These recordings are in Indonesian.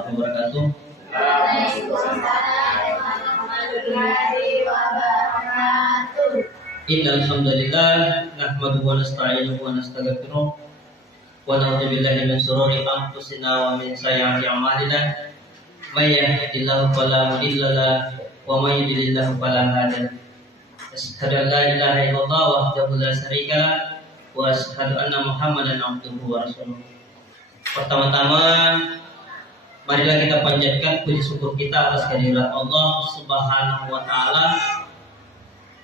warahmatullahi wabarakatuh. Innal hamdalillah nahmaduhu wa nasta'inuhu wa nastaghfiruh wa na'udzu billahi min shururi anfusina wa min sayyiati a'malina. May yahdihillahu fala mudilla lahu wa may yudlil fala hadiya lahu. Asyhadu an la ilaha illallah wahdahu la syarika lahu wa asyhadu anna Muhammadan abduhu wa rasuluh. Pertama-tama marilah kita panjatkan puji syukur kita atas kehadirat Allah Subhanahu wa taala,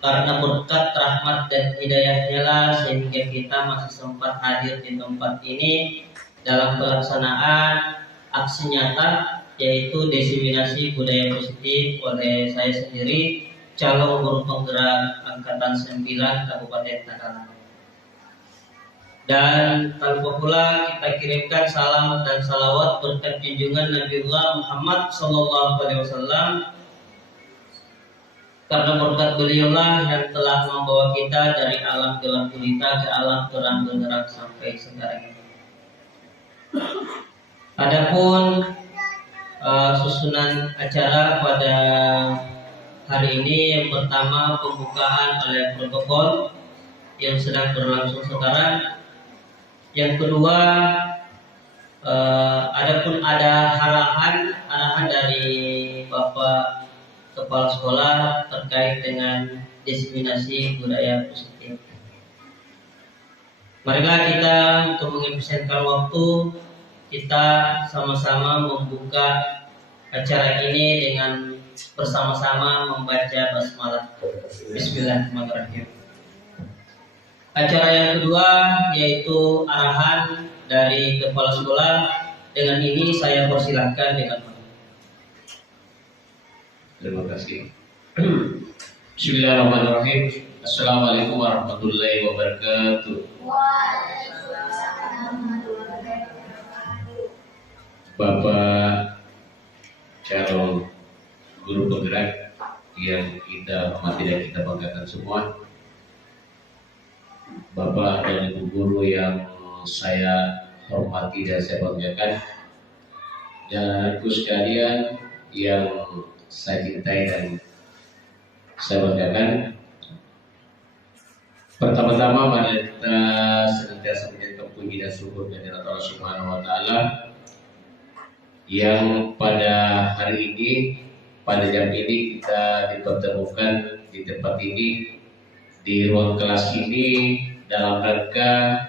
karena berkat rahmat dan hidayahnya lah sehingga kita masih sempat hadir di tempat ini dalam pelaksanaan aksi nyata, yaitu diseminasi budaya positif oleh saya sendiri, calon guru penggerak angkatan 9 Kabupaten Takalar. Dan tanpa pula kita kirimkan salam dan salawat berkat junjungan Nabiullah Muhammad SAW, karena berkat beliaulah yang telah membawa kita dari alam gelap gulita ke alam terang benderang sampai sekarang ini. Adapun susunan acara pada hari ini, yang pertama pembukaan oleh protokol yang sedang berlangsung sekarang. Yang kedua, adapun ada arahan dari Bapak Kepala Sekolah terkait dengan diseminasi budaya positif. Marilah kita untuk mengefisienkan waktu, kita sama-sama membuka acara ini dengan bersama-sama membaca basmalah. Bismillahirrahmanirrahim. Acara yang kedua yaitu arahan dari Kepala Sekolah. Dengan ini saya persilahkan dengan terima kasih. Bismillahirrahmanirrahim. Assalamualaikum warahmatullahi wabarakatuh. Bapak calon guru penggerak yang kita hormati dan kita banggakan semua, Bapak dan Ibu guru yang saya hormati dan saya banggakan, dan Ibu sekalian yang saya cintai dan saya banggakan. Pertama-tama mari kita senantiasa menjadikan puji dan syukur kehadirat Allah Subhanahu wa taala yang pada hari ini, pada jam ini kita dipertemukan di tempat ini, di ruang kelas ini, dalam rangka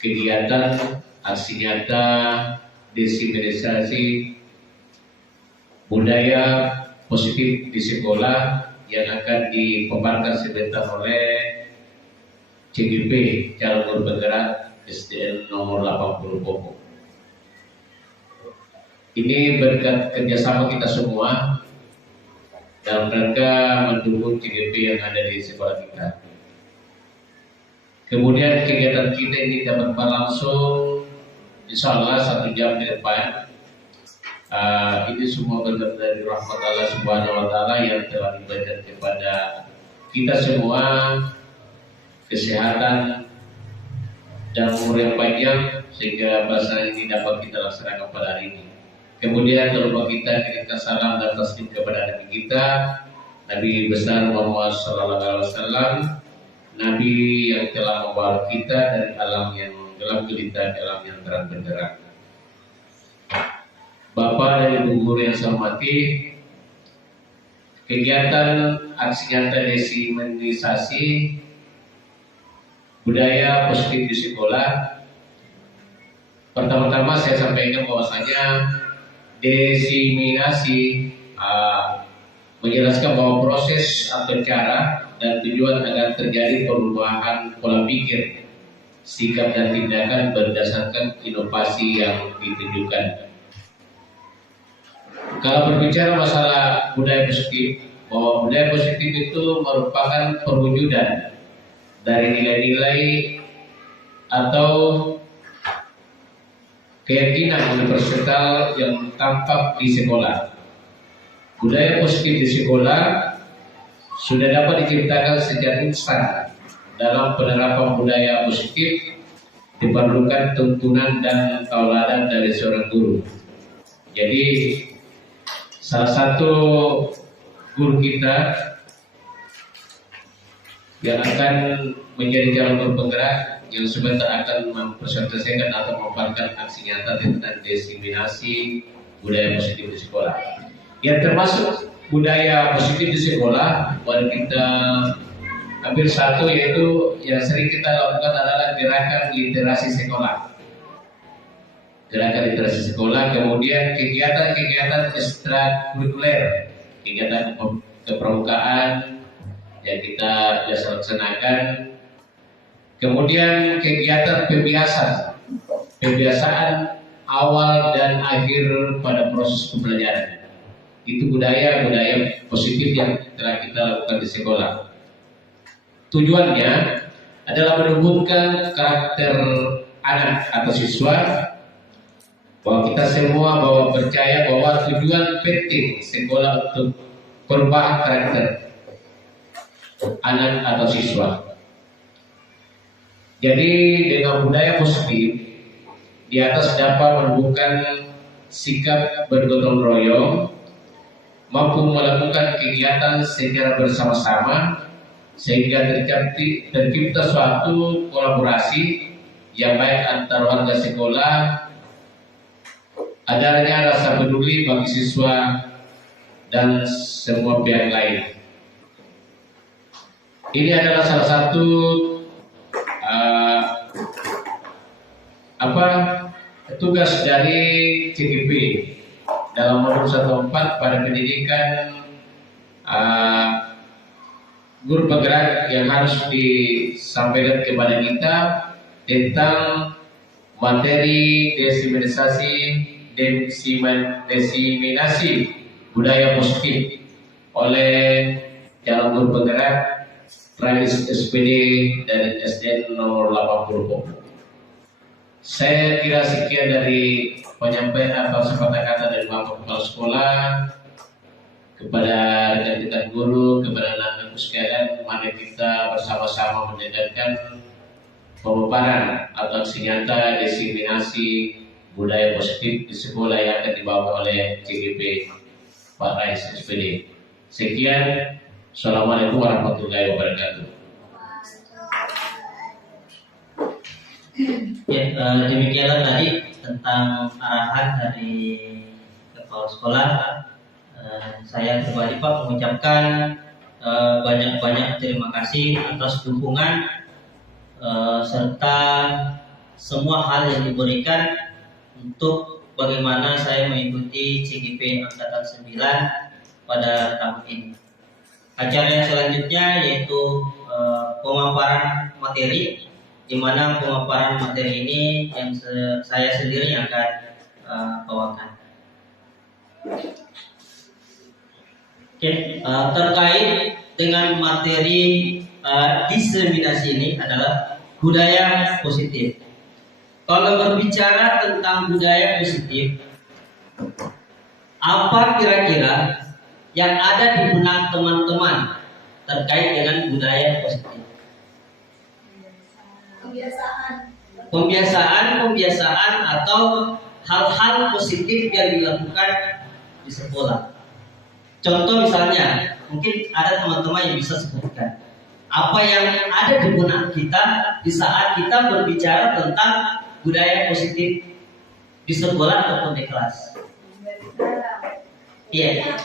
kegiatan aksi nyata diseminasi budaya positif di sekolah yang akan dipaparkan sebentar oleh CGP, calon guru penggerak SDN nomor 80 Popo. Ini berkat kerjasama kita semua dalam rangka mendukung CGP yang ada di sekolah kita. Kemudian kegiatan kita ini dapat berlangsung insya Allah 1 jam ke depan. Ini semua berkat dari rahmat Allah Subhanahu wa taala yang telah diberikan kepada kita semua kesehatan dan umur yang panjang sehingga pelaksanaan ini dapat kita laksanakan pada hari ini. Kemudian lupa kita kirimkan salam dan taslim kepada Nabi kita, Nabi besar Muhammad SAW, Nabi yang telah membawa kita dari alam yang gelap gulita ke alam yang terang benderang. Bapak dan Ibu guru yang saya hormati, kegiatan aksi nyata diseminasi budaya positif di sekolah. Pertama-tama saya sampaikan bahwasanya diseminasi menjelaskan bahwa proses atau cara dan tujuan agar terjadi perubahan pola pikir, sikap dan tindakan berdasarkan inovasi yang ditunjukkan. Kalau berbicara masalah budaya positif, bahwa budaya positif itu merupakan perwujudan dari nilai-nilai atau keyakinan universal yang tampak di sekolah. Budaya positif di sekolah sudah dapat diciptakan sejak instan. Dalam penerapan budaya positif diperlukan tuntunan dan tauladan dari seorang guru. Jadi salah satu guru kita yang akan menjadi calon guru penggerak yang sebentar akan mempresentasikan atau memaparkan aksi nyata tentang diseminasi budaya positif di sekolah. Yang termasuk budaya positif di sekolah, buat kita hampir satu, yaitu yang sering kita lakukan adalah gerakan literasi sekolah. Gerakan literasi sekolah, kemudian kegiatan-kegiatan ekstrakurikuler, kegiatan kepramukaan yang kita biasa laksanakan, kemudian kegiatan pembiasaan awal dan akhir pada proses pembelajaran. Itu budaya positif yang telah kita lakukan di sekolah. Tujuannya adalah menumbuhkan karakter anak atau siswa, bahwa kita semua percaya bahwa tujuan penting sekolah untuk perubahan karakter anak atau siswa. Jadi dengan budaya positif di atas dapat menumbuhkan sikap bergotong royong, mampu melakukan kegiatan secara bersama-sama sehingga tercipta suatu kolaborasi yang baik antar warga sekolah, adanya rasa peduli bagi siswa dan semua pihak lain. Ini adalah salah satu tugas dari CGP dalam modul 14 pada pendidikan guru penggerak yang harus disampaikan kepada kita tentang materi diseminasi budaya positif oleh calon guru penggerak Radis SPD dari SDN nomor 80. Saya kira sekian dari penyampaian atau sepatah kata dari Bapak Kepala Sekolah kepada rekan-rekan guru, kepada anak-anak sekalian. Mari kita bersama-sama mendengarkan pemaparan atau aksi nyata diseminasi budaya positif di sekolah yang akan dibawa oleh CGP Pak Rais SPD. Sekian. Assalamualaikum warahmatullahi wabarakatuh. Ya, demikianlah tadi tentang arahan dari kepala sekolah. Saya pribadi Pak mengucapkan banyak-banyak terima kasih atas dukungan serta semua hal yang diberikan untuk bagaimana saya mengikuti CGP Angkatan 9 pada tahun ini. Acara yang selanjutnya yaitu pemaparan materi, di mana pemaparan materi ini yang saya sendiri akan bawakan. Terkait dengan materi diseminasi ini adalah budaya positif. Kalau berbicara tentang budaya positif, apa kira-kira yang ada di benak teman-teman terkait dengan budaya positif? Pembiasaan atau hal-hal positif yang dilakukan di sekolah. Contoh misalnya, mungkin ada teman-teman yang bisa sebutkan apa yang ada di benak kita di saat kita berbicara tentang budaya positif di sekolah ataupun di kelas. Iya.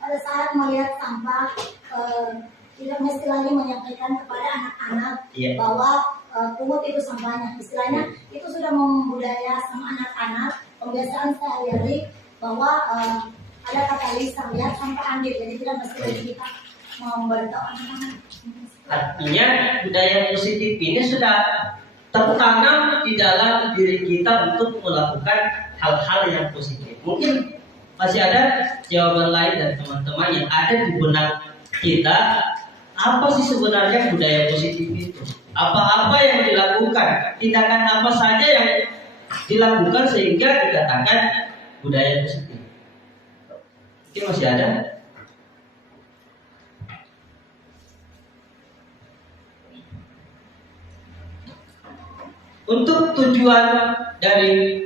Pada saat melihat sampah, tidak mesti lagi menyampaikan kepada anak-anak bahwa pungut itu sampahnya. Istilahnya itu sudah membudaya sama anak-anak. Pembiasaan sehari-hari bahwa ada kata lisan, lihat sampah ambil. Jadi tidak mesti lagi kita memberitahu anak-anak. Artinya budaya positif ini sudah tertanam di dalam diri kita untuk melakukan hal-hal yang positif. Mungkin masih ada jawaban lain dari teman-teman yang ada di benak kita. Apa sih sebenarnya budaya positif itu? Apa-apa yang dilakukan, tindakan apa saja yang dilakukan sehingga dikatakan budaya positif? Mungkin masih ada. Untuk tujuan dari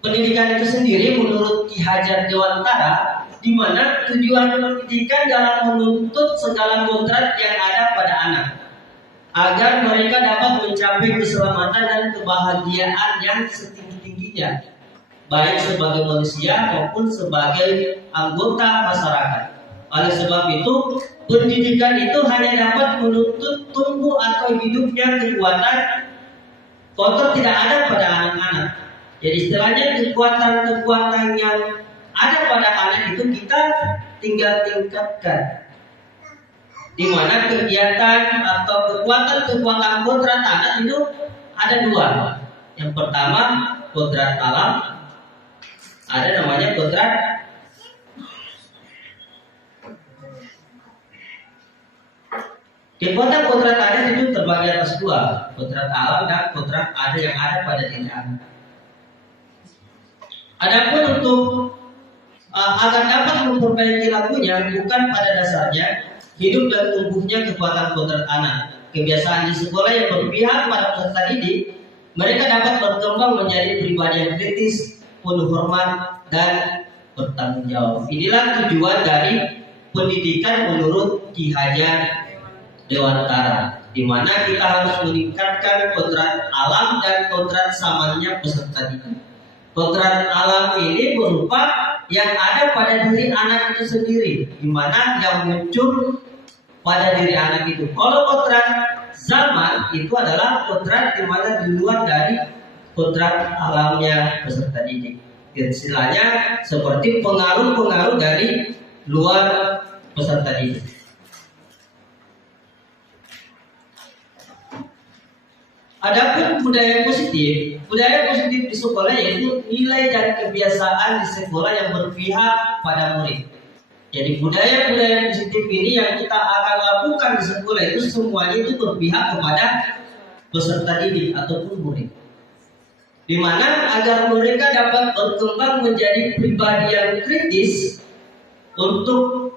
pendidikan itu sendiri menurut Ki Hajar Dewantara, di mana tujuan pendidikan dalam menuntut segala kodrat yang ada pada anak, agar mereka dapat mencapai keselamatan dan kebahagiaan yang setinggi-tingginya, baik sebagai manusia maupun sebagai anggota masyarakat. Oleh sebab itu, pendidikan itu hanya dapat menuntut tumbuh atau hidupnya kekuatan kotor tidak ada pada anak-anak. Jadi istilahnya kekuatan-kekuatan yang ada pada anak itu kita tinggal tingkatkan. Di mana kegiatan atau kekuatan-kekuatan kodrat anak itu ada dua. Yang pertama kodrat alam, ada namanya kodrat kekuatan kodrat anak itu terbagi atas dua, kodrat alam dan kodrat ada yang ada pada diri anak. Adapun untuk agar dapat memperbaiki lakunya, bukan pada dasarnya hidup dan tumbuhnya kekuatan kodrat anak. Kebiasaan di sekolah yang berpihak pada peserta didik, mereka dapat berkembang menjadi pribadi yang kritis, penuh hormat dan bertanggung jawab. Inilah tujuan dari pendidikan menurut Ki Hajar Dewantara, di mana kita harus meningkatkan kodrat alam dan kodrat samannya peserta didik. Kodrat alam ini berupa yang ada pada diri anak itu sendiri, di mana yang muncul pada diri anak itu. Kalau kodrat zaman itu adalah kodrat di mana di luar dari kodrat alamnya peserta didik. Istilahnya seperti pengaruh-pengaruh dari luar peserta didik. Adapun budaya positif di sekolah yaitu nilai dan kebiasaan di sekolah yang berpihak pada murid. Jadi budaya-budaya positif ini yang kita akan lakukan di sekolah itu semuanya itu berpihak kepada peserta didik ataupun murid. Di mana agar mereka dapat berkembang menjadi pribadi yang kritis untuk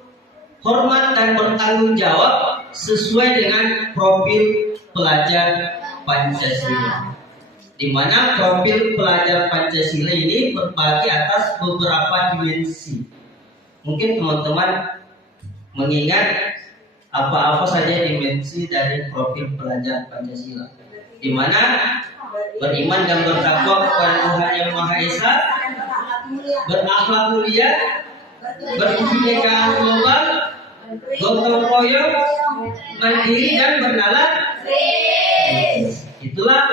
hormat dan bertanggung jawab sesuai dengan profil pelajar Pancasila. Di mana profil pelajar Pancasila ini berbagi atas beberapa dimensi. Mungkin teman-teman mengingat apa-apa saja dimensi dari profil pelajar Pancasila. Di mana beriman dan bertakwa kepada Tuhan Yang Maha Esa, berakhlak mulia, berkebinekaan global, gotong royong, mandiri dan bernalar. Itulah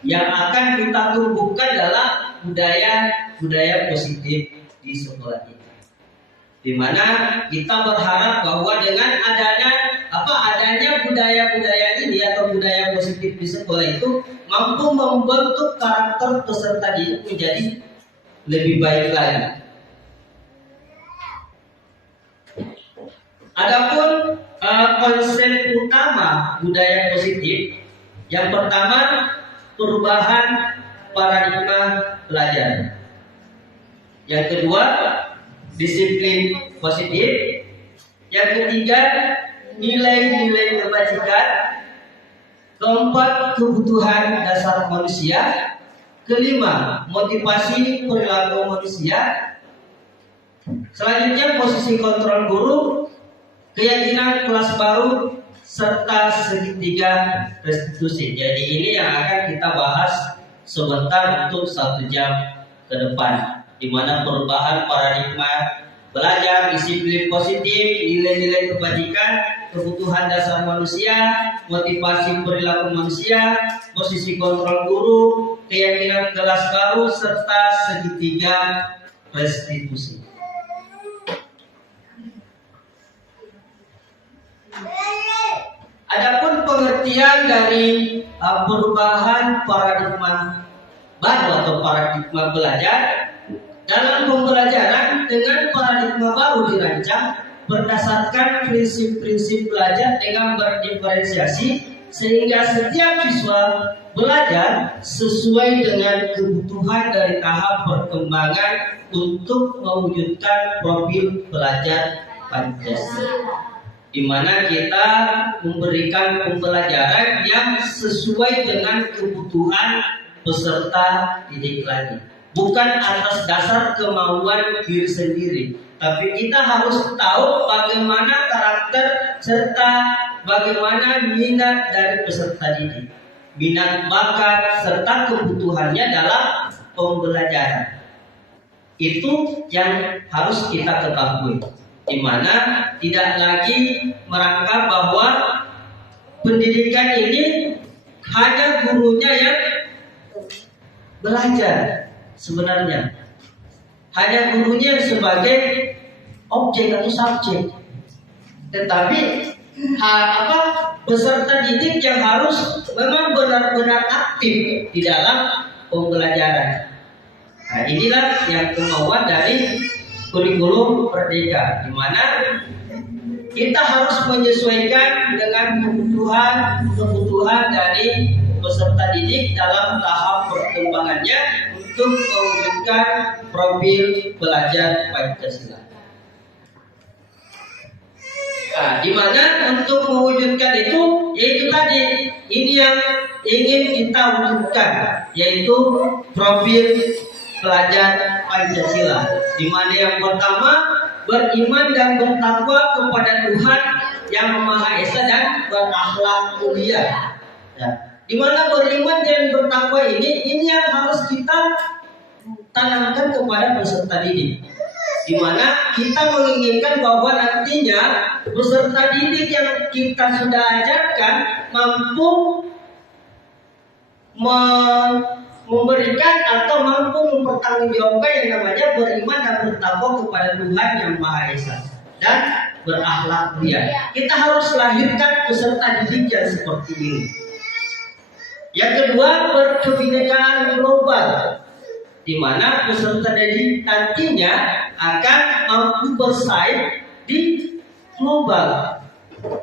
yang akan kita tumbuhkan dalam budaya positif di sekolah ini. Di mana kita berharap bahwa dengan adanya budaya-budaya ini atau budaya positif di sekolah itu mampu membentuk karakter peserta didik menjadi lebih baik lagi. Adapun konsep utama budaya positif, yang pertama perubahan paradigma belajar. Yang kedua disiplin positif. Yang ketiga nilai-nilai kebajikan. Keempat kebutuhan dasar manusia. Kelima motivasi perilaku manusia. Selanjutnya posisi kontrol guru, keyakinan kelas baru, serta segitiga restitusi. Jadi ini yang akan kita bahas sebentar untuk 1 jam ke depan, di mana perubahan paradigma belajar, disiplin positif, nilai-nilai kebajikan, kebutuhan dasar manusia, motivasi perilaku manusia, posisi kontrol guru, keyakinan kelas baru, serta segitiga restitusi. Adapun pengertian dari perubahan paradigma baru atau paradigma belajar, dalam pembelajaran dengan paradigma baru dirancang berdasarkan prinsip-prinsip belajar dengan berdiferensiasi sehingga setiap siswa belajar sesuai dengan kebutuhan dari tahap perkembangan untuk mewujudkan profil pelajar Pancasila, di mana kita memberikan pembelajaran yang sesuai dengan kebutuhan peserta didik lagi. bukan atas dasar kemauan diri sendiri, tapi kita harus tahu bagaimana karakter serta bagaimana minat dari peserta didik, minat bakat serta kebutuhannya dalam pembelajaran. Itu yang harus kita ketahui, di mana tidak lagi merangkap bahwa pendidikan ini hanya gurunya yang belajar. Sebenarnya hanya gurunya sebagai objek atau subjek, tetapi peserta didik yang harus memang benar-benar aktif di dalam pembelajaran. Nah, inilah yang kemauan dari kurikulum Merdeka, di mana kita harus menyesuaikan dengan kebutuhan dari peserta didik dalam tahap perkembangannya untuk mewujudkan profil belajar Pancasila. Nah, di mana untuk mewujudkan itu, yaitu tadi ini yang ingin kita wujudkan, yaitu profil pelajar Pancasila, di mana yang pertama beriman dan bertakwa kepada Tuhan yang Maha Esa dan berakhlak mulia. Ya. Di mana beriman dan bertakwa ini yang harus kita tanamkan kepada peserta didik. Di mana kita menginginkan bahwa nantinya peserta didik yang kita sudah ajarkan mampu memberikan atau mampu mempertanggungjawabkan yang namanya beriman dan bertakwa kepada Tuhan yang Maha Esa dan berakhlak mulia. Kita harus lahirkan peserta didik yang seperti ini. Yang kedua, berkebinekaan global, di mana peserta didik nantinya akan mampu bersaing di global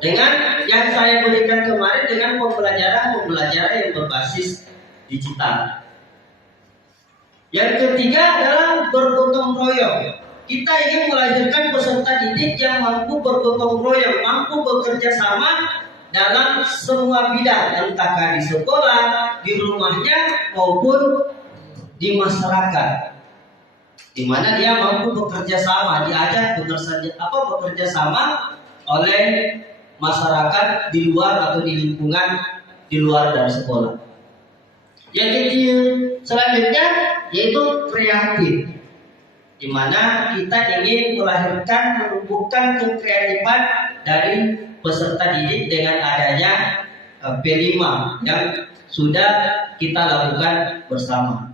dengan yang saya berikan kemarin, dengan pembelajaran yang berbasis digital. Yang ketiga adalah bergotong royong. Kita ingin melahirkan peserta didik yang mampu bergotong royong, mampu bekerja sama dalam semua bidang, entah di sekolah, di rumahnya maupun di masyarakat, di mana dia mampu bekerja sama, diajak bekerja sama oleh masyarakat di luar atau di lingkungan di luar dari sekolah. Yang selanjutnya yaitu kreatif, di mana kita ingin melahirkan, menumbuhkan kekreatifan dari peserta didik dengan adanya P5 yang sudah kita lakukan bersama.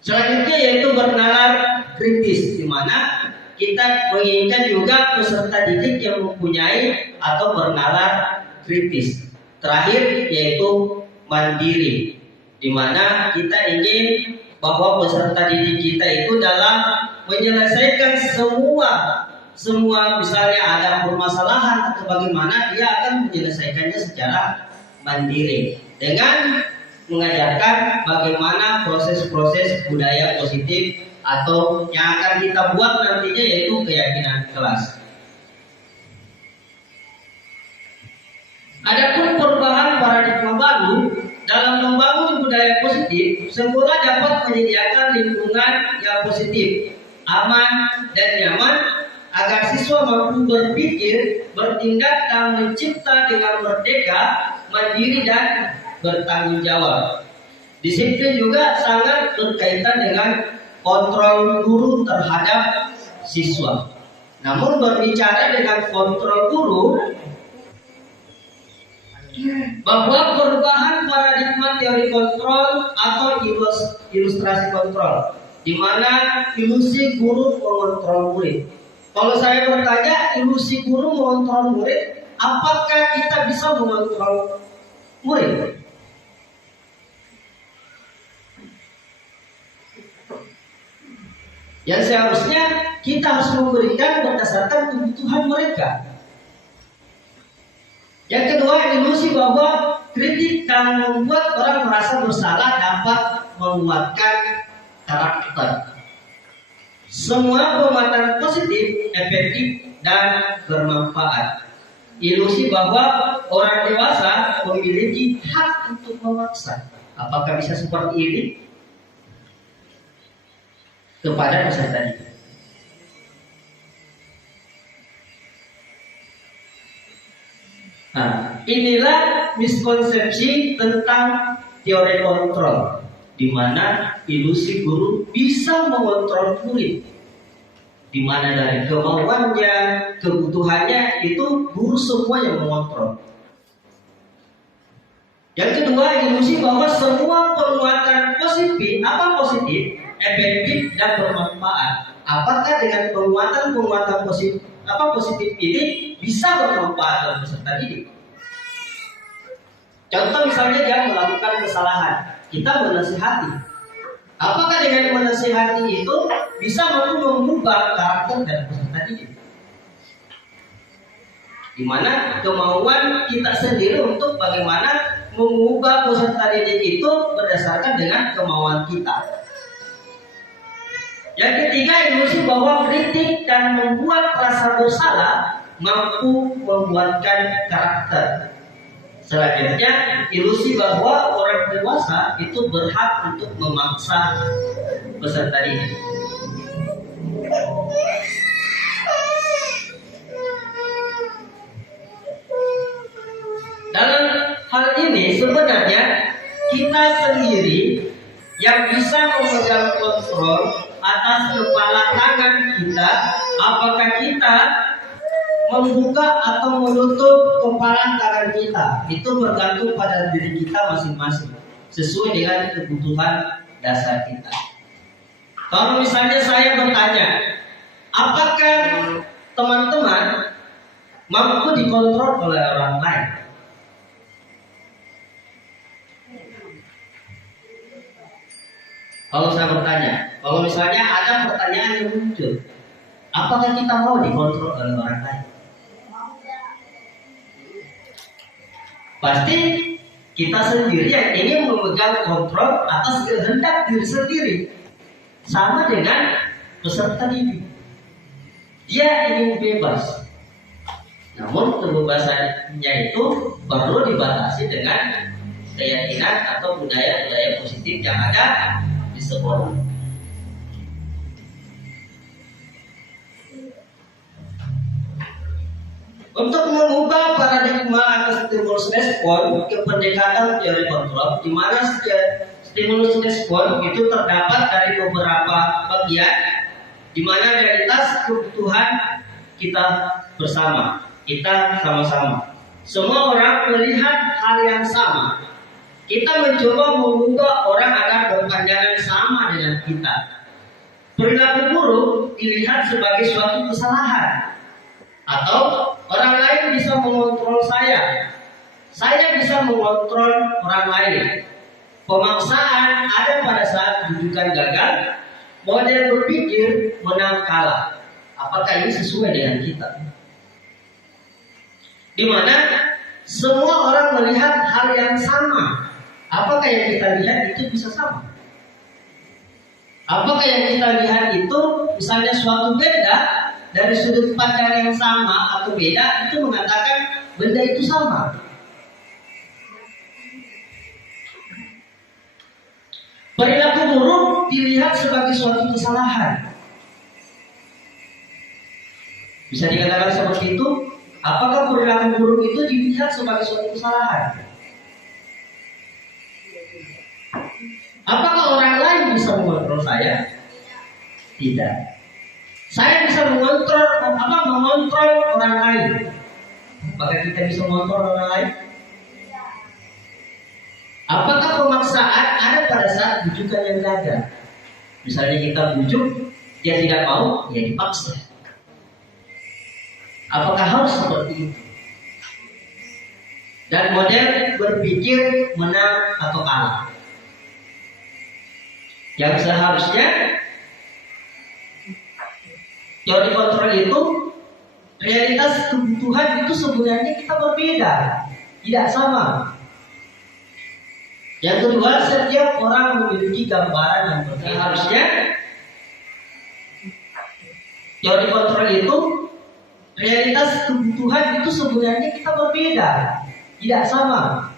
Selanjutnya yaitu bernalar kritis, di mana kita menginginkan juga peserta didik yang mempunyai atau bernalar kritis. Terakhir yaitu mandiri, di mana kita ingin bahwa peserta didik kita itu dalam menyelesaikan semua misalnya ada permasalahan atau bagaimana, dia akan menyelesaikannya secara mandiri dengan mengajarkan bagaimana proses-proses budaya positif atau yang akan kita buat nantinya, yaitu keyakinan kelas. Adapun perubahan paradigma baru dalam membangun budaya positif, semula dapat menyediakan lingkungan yang positif, aman dan nyaman agar siswa mampu berpikir, bertindak dan mencipta dengan merdeka, mandiri dan bertanggung jawab. Disiplin juga sangat berkaitan dengan kontrol guru terhadap siswa. Namun berbicara dengan kontrol guru, bahwa perubahan paradigma teori kontrol atau ilustrasi kontrol, di mana ilusi guru mengontrol murid. Kalau saya bertanya, ilusi guru mengontrol murid, apakah kita bisa mengontrol murid? Yang seharusnya kita harus memberikan berdasarkan kebutuhan mereka. Yang kedua, ilusi bahwa kritik dan membuat orang merasa bersalah dapat menguatkan karakter. Semua penguatan positif, efektif, dan bermanfaat. Ilusi bahwa orang dewasa memiliki hak untuk memaksa. Apakah bisa seperti ini? kepada peserta didik. Nah, inilah miskonsepsi tentang teori kontrol, di mana ilusi guru bisa mengontrol murid, di mana dari kemauannya, kebutuhannya itu guru semua yang mengontrol. Yang kedua, ilusi bahwa semua penguatan positif, efektif dan bermanfaat. Apakah dengan penguatan positif ini bisa bermanfaat bagi peserta didik? Contoh misalnya dia melakukan kesalahan, kita menasihati. Apakah dengan menasihati itu bisa mampu mengubah karakter dari peserta didik? Di mana kemauan kita sendiri untuk bagaimana mengubah peserta didik itu berdasarkan dengan kemauan kita. Yang ketiga, ilusi bahwa kritik dan membuat rasa bersalah mampu membuatkan karakter. Selanjutnya, ilusi bahwa orang dewasa itu berhak untuk memaksa peserta didik. Dalam hal ini sebenarnya kita sendiri yang bisa memegang kontrol atas kepala tangan kita, apakah kita membuka atau menutup kepala tangan kita. Itu bergantung pada diri kita masing-masing, sesuai dengan kebutuhan dasar kita. Kalau misalnya saya bertanya, apakah teman-teman mampu dikontrol oleh orang lain? Kalau saya bertanya, kalau misalnya ada pertanyaan yang muncul, apakah kita mau dikontrol oleh orang lain? Pasti kita sendiri yang ingin memegang kontrol atas kehendak diri sendiri. Sama dengan peserta didik, dia ingin bebas. Namun kebebasannya itu perlu dibatasi dengan keyakinan atau budaya-budaya positif yang ada di sekolah. Untuk mengubah paradigma atau stimulus respon ke pendekatan teori kontrol, di mana stimulus respon itu terdapat dari beberapa bagian, di mana realitas kebutuhan kita bersama, kita sama-sama. Semua orang melihat hal yang sama. Kita mencoba mengubah orang agar berpandangan sama dengan kita. Perilaku buruk dilihat sebagai suatu kesalahan, atau orang lain bisa mengontrol saya bisa mengontrol orang lain. Pemaksaan ada pada saat rujukan gagal, model berpikir menang kalah. Apakah ini sesuai dengan kita? Di mana semua orang melihat hal yang sama. Apakah yang kita lihat itu bisa sama? Apakah yang kita lihat itu misalnya suatu benda dari sudut pandang yang sama atau beda, itu mengatakan benda itu sama? Perilaku buruk dilihat sebagai suatu kesalahan. Bisa dikatakan seperti itu. Apakah perilaku buruk itu dilihat sebagai suatu kesalahan? Apakah orang lain bisa mengontrol saya? Tidak. Saya bisa mengontrol orang lain. Apakah kita bisa mengontrol orang lain? Apakah pemaksaan ada pada saat bujukan yang gagal? Misalnya kita bujuk, dia tidak mau, ya dipaksa. Apakah harus seperti itu? Dan model berpikir menang atau kalah. Yang seharusnya teori kontrol itu, realitas kebutuhan itu sebenarnya kita berbeda, tidak sama. Yang kedua, setiap orang memiliki gambaran yang berbeda. Harusnya teori kontrol itu, realitas kebutuhan itu sebenarnya kita berbeda, tidak sama.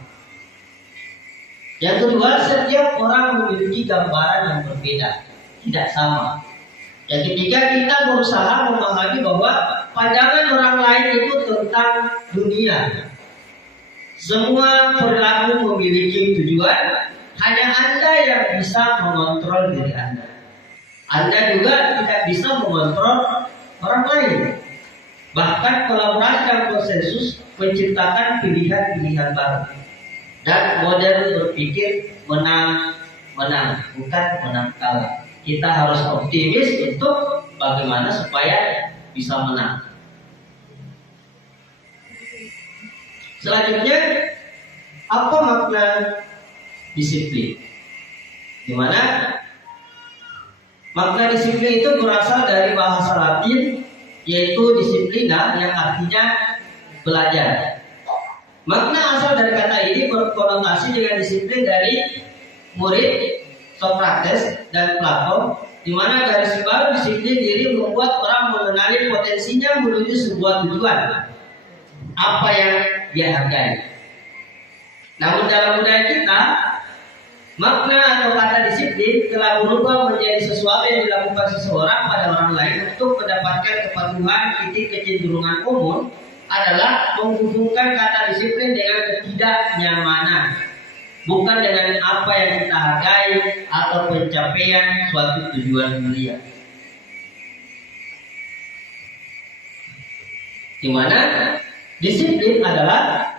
Yang kedua, setiap orang memiliki gambaran yang berbeda, tidak sama. Yang ketiga, kita berusaha memahami bahwa pandangan orang lain itu tentang dunia. Semua perilaku memiliki tujuan, hanya Anda yang bisa mengontrol diri Anda. Anda juga tidak bisa mengontrol orang lain. Bahkan kolaborasi dan konsensus menciptakan pilihan-pilihan baru. Dan model berpikir menang-menang, bukan menang kalah. Kita harus optimis untuk bagaimana supaya bisa menang. Selanjutnya, apa makna disiplin? Di mana makna disiplin itu berasal dari bahasa Latin, yaitu disiplina, yang artinya belajar. Makna asal dari kata ini berkonotasi dengan disiplin dari murid Socrates dan Plato, di mana garis baru disiplin diri membuat orang mengenali potensinya menuju sebuah tujuan, apa yang dia hargai. Namun dalam budaya kita, makna atau kata disiplin telah berubah menjadi sesuatu yang dilakukan seseorang pada orang lain untuk mendapatkan kepatuhan. Titik kecenderungan umum adalah menghubungkan kata disiplin dengan ketidaknyamanan, bukan dengan apa yang kita hargai atau pencapaian suatu tujuan mulia. Di mana disiplin adalah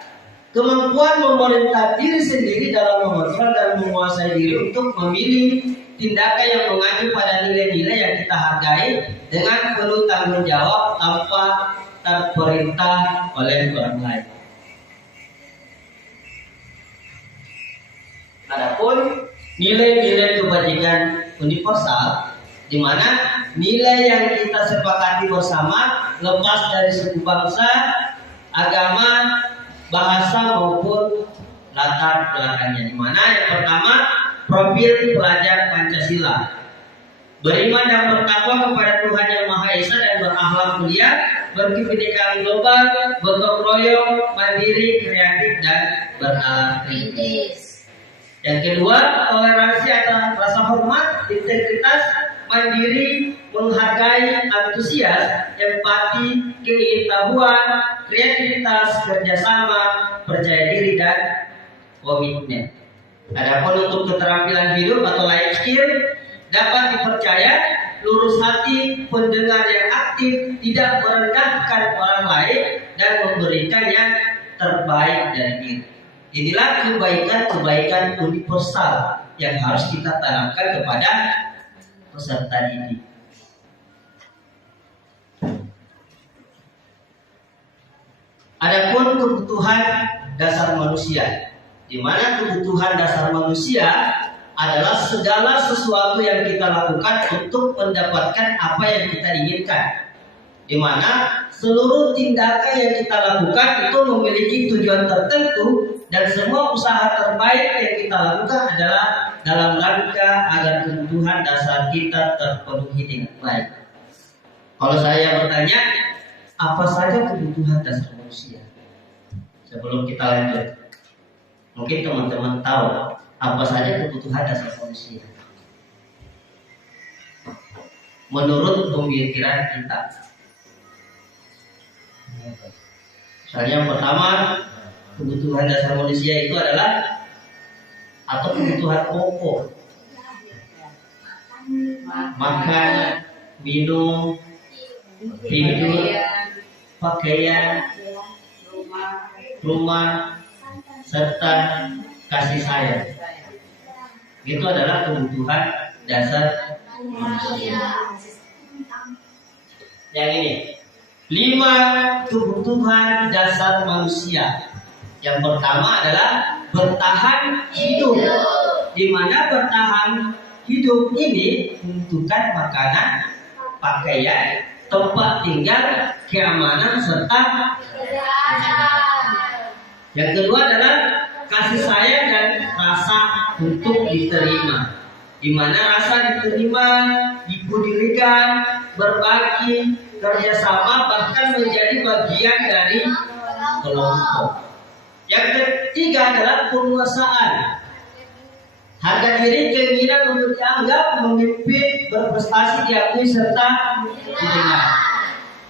kemampuan memerintah diri sendiri dalam mengontrol dan menguasai diri untuk memilih tindakan yang mengacu pada nilai-nilai yang kita hargai dengan penuh tanggung jawab tanpa terperintah oleh orang lain. Adapun nilai-nilai kebajikan universal, di mana nilai yang kita sepakati bersama lepas dari suku bangsa, agama, bahasa maupun latar belakangnya. Di mana yang pertama, profil pelajar Pancasila, beriman dan bertakwa kepada Tuhan Yang Maha Esa dan berakhlak mulia, berkebinekaan global, gotong royong, mandiri, kreatif dan beralat kritis. Yang kedua, toleransi atau rasa hormat, integritas, mandiri, menghargai, antusias, empati, keingin-tahuan, kreativitas, kerjasama, percaya diri dan komitmen. Adapun untuk keterampilan hidup atau life skill, dapat dipercaya, lurus hati, pendengar yang aktif, tidak merendahkan orang lain, dan memberikan yang terbaik dari diri. Inilah kebaikan-kebaikan universal yang harus kita tanamkan kepada peserta didik. Adapun kebutuhan dasar manusia, di mana kebutuhan dasar manusia adalah segala sesuatu yang kita lakukan untuk mendapatkan apa yang kita inginkan, di mana seluruh tindakan yang kita lakukan itu memiliki tujuan tertentu, dan semua usaha terbaik yang kita lakukan adalah dalam rangka agar kebutuhan dasar kita terpenuhi dengan baik. Kalau saya bertanya, apa saja kebutuhan dasar manusia? Sebelum kita lanjut, mungkin teman-teman tahu apa saja kebutuhan dasar manusia menurut pemikiran kita. Misalnya yang pertama, kebutuhan dasar manusia itu adalah atau kebutuhan pokok: makan, minum, tidur, pakaian, rumah, serta kasih sayang. Itu adalah kebutuhan dasar manusia. Yang ini 5 kebutuhan dasar manusia. Yang pertama adalah bertahan hidup, di mana bertahan hidup ini membutuhkan makanan, pakaian, tempat tinggal, keamanan, serta yang kedua adalah kasih sayang dan rasa untuk diterima, di mana rasa diterima, dipedulikan, berbagi, kerjasama, bahkan menjadi bagian dari kelompok. Yang ketiga adalah penguasaan, harga diri, keinginan untuk dianggap, memimpin, berprestasi, diakui serta didengar.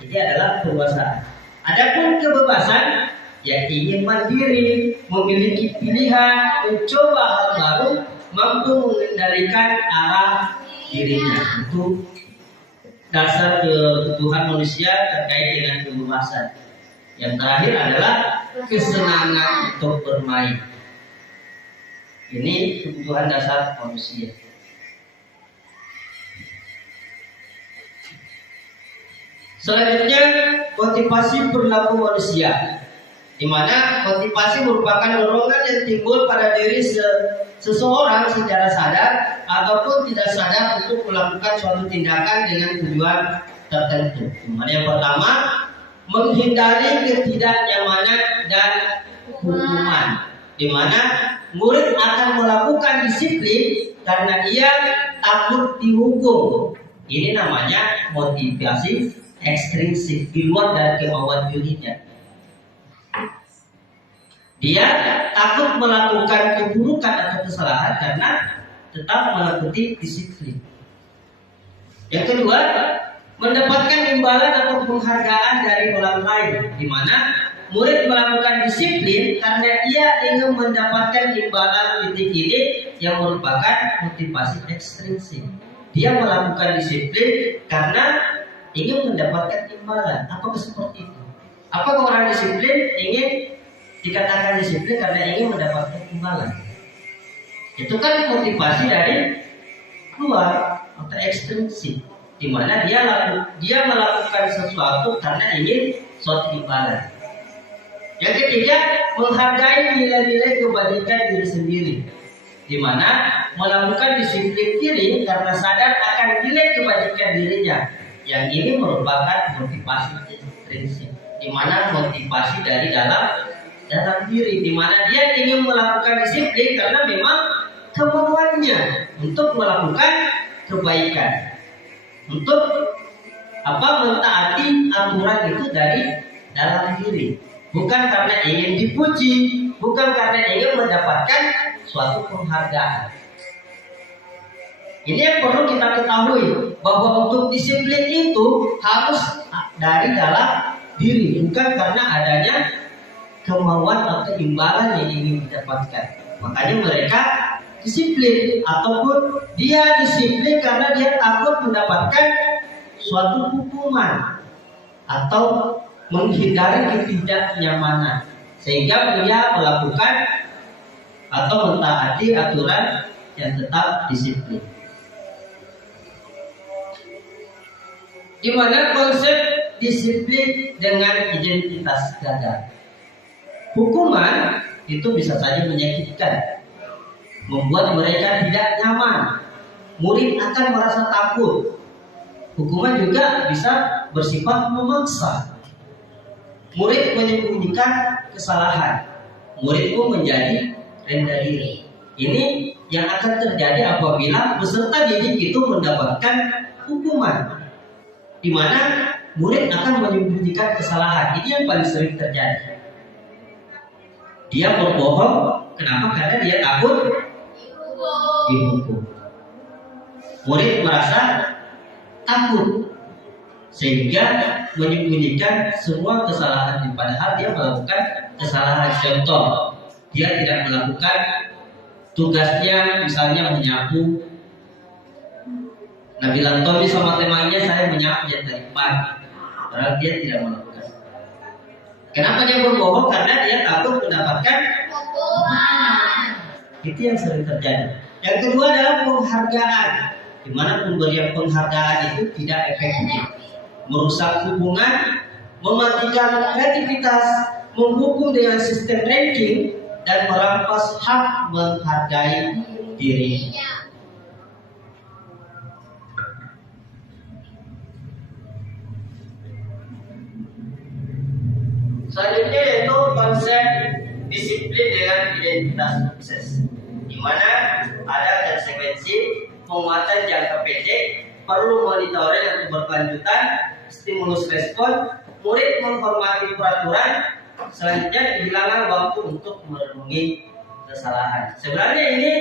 Ini adalah kebebasan. Adapun kebebasan yang ingin mandiri, memiliki pilihan, mencoba hal baru, mampu mengendalikan arah dirinya. Itu dasar kebutuhan manusia terkait dengan kebebasan. Yang terakhir adalah kesenangan untuk bermain. Ini kebutuhan dasar manusia. Selanjutnya, motivasi perilaku manusia, di mana motivasi merupakan dorongan yang timbul pada diri seseorang secara sadar ataupun tidak sadar untuk melakukan suatu tindakan dengan tujuan tertentu. Di mana yang pertama, menghindari ketidaknyamanan dan hukuman, di mana murid akan melakukan disiplin karena ia takut dihukum. Ini namanya motivasi ekstrinsik, di luar dari kemauan dirinya. Dia takut melakukan keburukan atau kesalahan karena tetap mengikuti disiplin. Yang kedua, mendapatkan imbalan atau penghargaan dari orang lain, di mana murid melakukan disiplin karena ia ingin mendapatkan imbalan titik ini yang merupakan motivasi ekstrinsik. Dia melakukan disiplin karena ingin mendapatkan imbalan. Apakah seperti itu? Apakah orang disiplin ingin dikatakan disiplin karena ingin mendapatkan imbalan? Itu kan motivasi dari luar atau ekstrinsik, di mana dia melakukan sesuatu karena ingin suatu imbalan. Yang ketiga, menghargai nilai-nilai kebajikan diri sendiri, di mana melakukan disiplin diri karena sadar akan nilai kebajikan dirinya. Yang ini merupakan motivasi ekstrinsik, di mana motivasi dari dalam diri, di mana dia ingin melakukan disiplin karena memang kemauannya untuk melakukan kebaikan, untuk mentaati aturan itu dari dalam diri, bukan karena ingin dipuji, bukan karena ingin mendapatkan suatu penghargaan. Ini yang perlu kita ketahui, bahwa untuk disiplin itu harus dari dalam diri, bukan karena adanya kemauan atau imbalan yang ingin didapatkan. Makanya mereka disiplin, ataupun dia disiplin karena dia takut mendapatkan suatu hukuman atau menghindari ketidaknyamanan, sehingga dia melakukan atau mentaati aturan yang tetap disiplin. Di mana konsep disiplin dengan identitas gagal. Hukuman itu bisa saja menyakitkan, membuat mereka tidak nyaman. Murid akan merasa takut. Hukuman juga bisa bersifat memaksa. Murid menyembunyikan kesalahan. Murid pun menjadi rendah diri. Ini yang akan terjadi apabila peserta didik itu mendapatkan hukuman, di mana murid akan menyembunyikan kesalahan. Ini yang paling sering terjadi. Dia berbohong, kenapa? Karena dia takut dihukum. Murid merasa takut sehingga menyembunyikan semua kesalahan, padahal dia melakukan kesalahan. Contoh, dia tidak melakukan tugasnya, misalnya menyapu. Nah, bilang Tommy sama temannya, saya menyapu dari pagi, padahal dia tidak melakukan. Kenapa dia berbohong? Karena dia takut mendapatkan hukuman. Itu yang sering terjadi. Yang kedua adalah penghargaan, di mana pemberian penghargaan itu tidak efektif, merusak hubungan, mematikan kreativitas, menghukum dengan sistem ranking, dan merampas hak menghargai diri. Selanjutnya yaitu konsep disiplin dengan identitas sukses, di mana ada konsekuensi, penguatan jangka pendek, perlu monitoring atau berkelanjutan, stimulus respon, murid menghormati peraturan, selanjutnya kehilangan waktu untuk merenungi kesalahan. Sebenarnya ini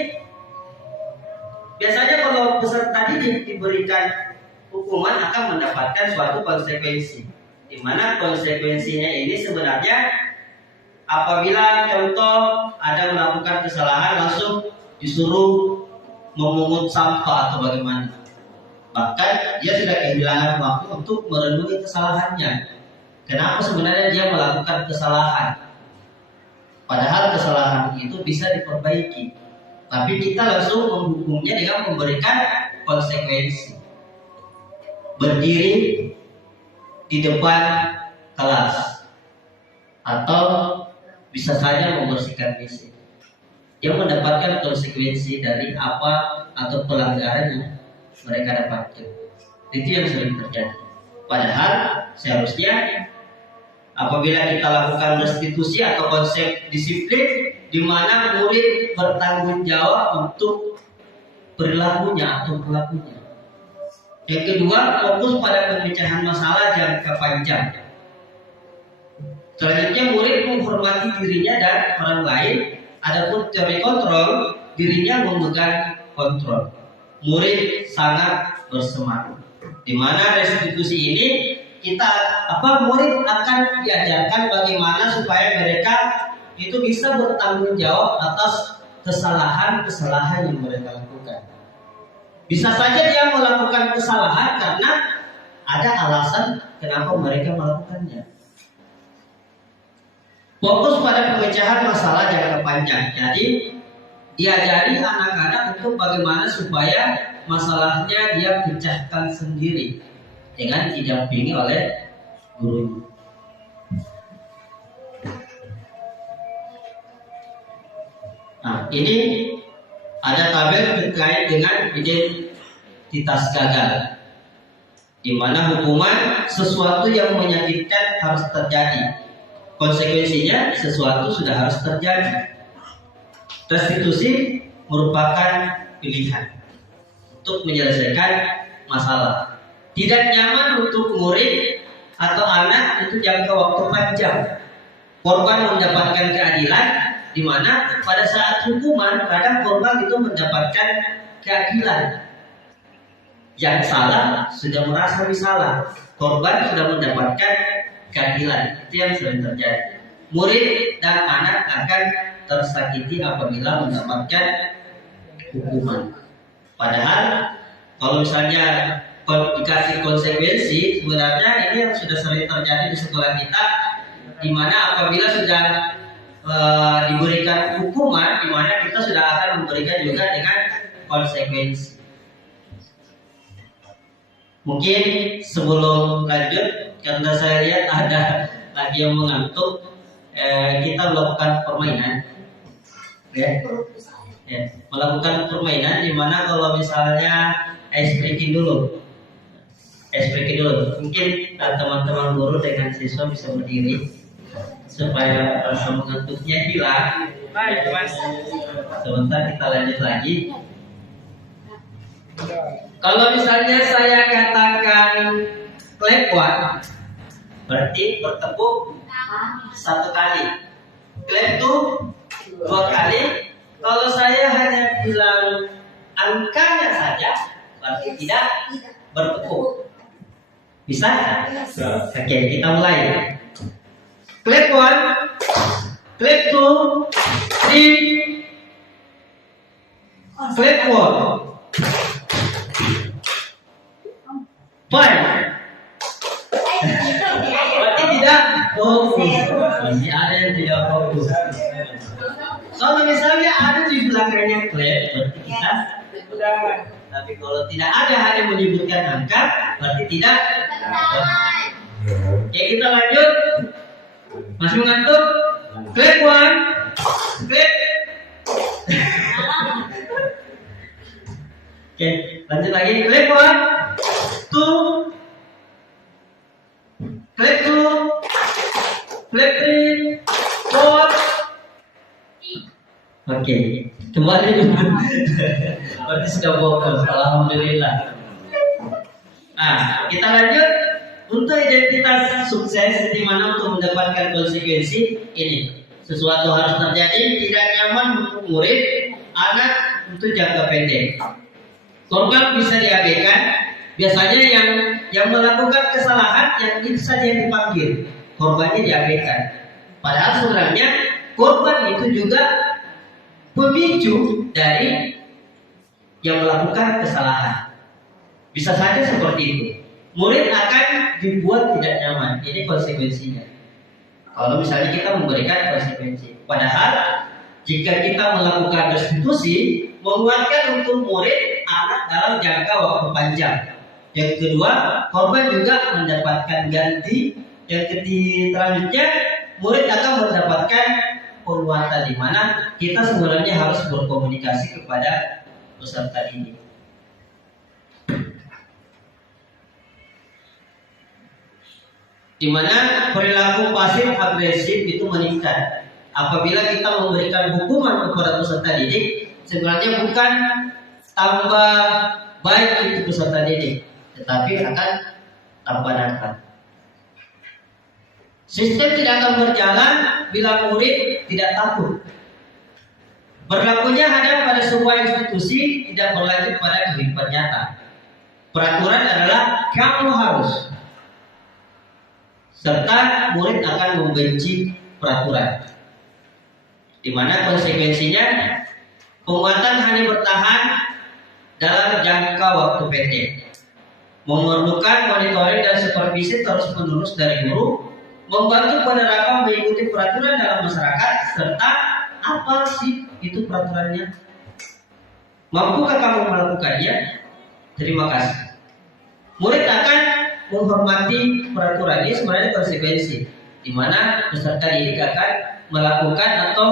biasanya kalau peserta didik diberikan hukuman akan mendapatkan suatu konsekuensi, di mana konsekuensinya ini sebenarnya apabila contoh ada melakukan kesalahan langsung disuruh memungut sampah atau bagaimana, bahkan dia sudah kehilangan waktu untuk merenungi kesalahannya. Kenapa sebenarnya dia melakukan kesalahan? Padahal kesalahan itu bisa diperbaiki, tapi kita langsung menghukumnya dengan memberikan konsekuensi. Berdiri di depan kelas, atau bisa saja membersihkan WC. Dia mendapatkan konsekuensi dari apa atau pelanggaran yang mereka dapatkan. Itu yang sering terjadi. Padahal seharusnya apabila kita lakukan restitusi atau konsep disiplin, di mana murid bertanggung jawab untuk perilakunya atau pelakunya. Yang kedua, fokus pada pemecahan masalah jangka panjang. Selanjutnya, murid menghormati dirinya dan orang lain. Adapun teori kontrol, dirinya memegang kontrol. Murid sangat bersemangat. Di mana restitusi ini murid akan diajarkan bagaimana supaya mereka itu bisa bertanggung jawab atas kesalahan-kesalahan yang mereka lakukan. Bisa saja dia melakukan kesalahan karena ada alasan kenapa mereka melakukannya. Fokus pada pemecahan masalah jangka panjang. Jadi diajari anak-anak untuk bagaimana supaya masalahnya dia pecahkan sendiri dengan didampingi oleh guru. Nah, ini ada tabel terkait dengan identitas gagal, di mana hukuman sesuatu yang menyakitkan harus terjadi. Konsekuensinya sesuatu sudah harus terjadi. Restitusi merupakan pilihan untuk menyelesaikan masalah. Tidak nyaman untuk murid atau anak itu jangka waktu panjang. Korban mendapatkan keadilan, di mana pada saat hukuman kadang korban itu mendapatkan keadilan. Yang salah sudah merasa bersalah, korban sudah mendapatkan keadilan. Itu yang sering terjadi. Murid dan anak akan tersakiti apabila mendapatkan hukuman. Padahal kalau misalnya dikasih konsekuensi, sebenarnya ini yang sudah sering terjadi di sekolah kita, di mana apabila sudah diberikan hukuman, di mana kita sudah akan memberikan juga dengan konsekuensi. Mungkin sebelum lanjut, karena saya lihat ada lagi yang mengantuk, kita melakukan permainan, melakukan permainan di mana kalau misalnya ice breaking dulu. Mungkin teman-teman guru dengan siswa bisa berdiri supaya rasa mengantuknya hilang. Sebentar kita lanjut lagi. Kalau misalnya saya katakan clap one, berarti bertepuk satu kali. Clap two, dua kali. Kalau saya hanya bilang angkanya saja, berarti tidak bertepuk. Bisa? Oke, kita mulai. Clap one, clap two, three, clap four, 5. Berarti tidak fokus. Masih ada yang tidak fokus. Kalau misalnya ada di belakangnya clap, berarti kita sudah. Tapi kalau tidak ada hanya menyebutkan angka, berarti tidak. Oke, kita lanjut. Masih mengantuk? Clap one, clap. Oke, lanjut lagi. Clap one, two, clap two, clap three, four. Oke, kembali. Berarti sudah fokus. Alhamdulillah. Nah, kita lanjut. Untuk identitas sukses, di mana untuk mendapatkan konsekuensi ini, sesuatu harus terjadi, tidak nyaman untuk murid, anak untuk jangka pendek. Korban bisa diabaikan. Biasanya yang melakukan kesalahan yang itu saja yang dipanggil, korbannya diabaikan. Padahal sebenarnya korban itu juga pemicu dari yang melakukan kesalahan. Bisa saja seperti itu. Murid akan dibuat tidak nyaman. Ini konsekuensinya. Kalau misalnya kita memberikan konsekuensi. Padahal jika kita melakukan restitusi, menguatkan untuk murid anak dalam jangka waktu panjang. Yang kedua, korban juga mendapatkan ganti. Yang ketiga, selanjutnya murid akan mendapatkan penguatan, di mana kita sebenarnya harus berkomunikasi kepada peserta didik. Di mana perilaku pasif agresif itu meningkat. Apabila kita memberikan hukuman kepada peserta didik, sebenarnya bukan tambah baik itu peserta didik, tetapi akan tambah nakal. Sistem tidak akan berjalan bila murid tidak takut. Berlakunya hanya pada sebuah institusi, tidak berlanjut pada kehidupan nyata. Peraturan adalah kamu harus, serta murid akan membenci peraturan. Di mana konsekuensinya penguatan hanya bertahan dalam jangka waktu pendek. Memerlukan monitoring dan supervisi terus-menerus dari guru, membantu penerapkan mengikuti peraturan dalam masyarakat, serta apa sih itu peraturannya? Mampukah kamu melakukannya? Terima kasih. Murid akan menghormati peraturan. Ini sebenarnya konsekuensi, di mana peserta didik akan melakukan atau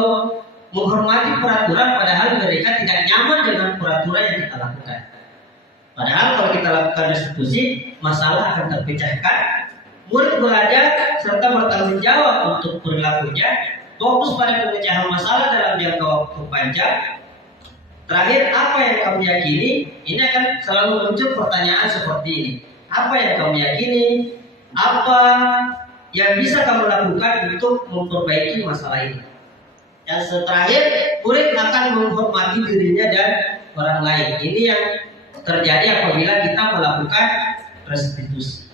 menghormati peraturan, padahal mereka tidak nyaman dengan peraturan yang kita lakukan. Padahal kalau kita lakukan restitusi, masalah akan terpecahkan. Murid belajar serta bertanggung jawab untuk perilakunya, fokus pada pemecahan masalah dalam jangka waktu panjang. Terakhir, apa yang kamu yakini? Ini akan selalu muncul pertanyaan seperti ini. Apa yang kamu yakini? Apa yang bisa kamu lakukan untuk memperbaiki masalah ini? Dan terakhir, murid akan menghormati dirinya dan orang lain. Ini yang terjadi apabila kita melakukan restitusi.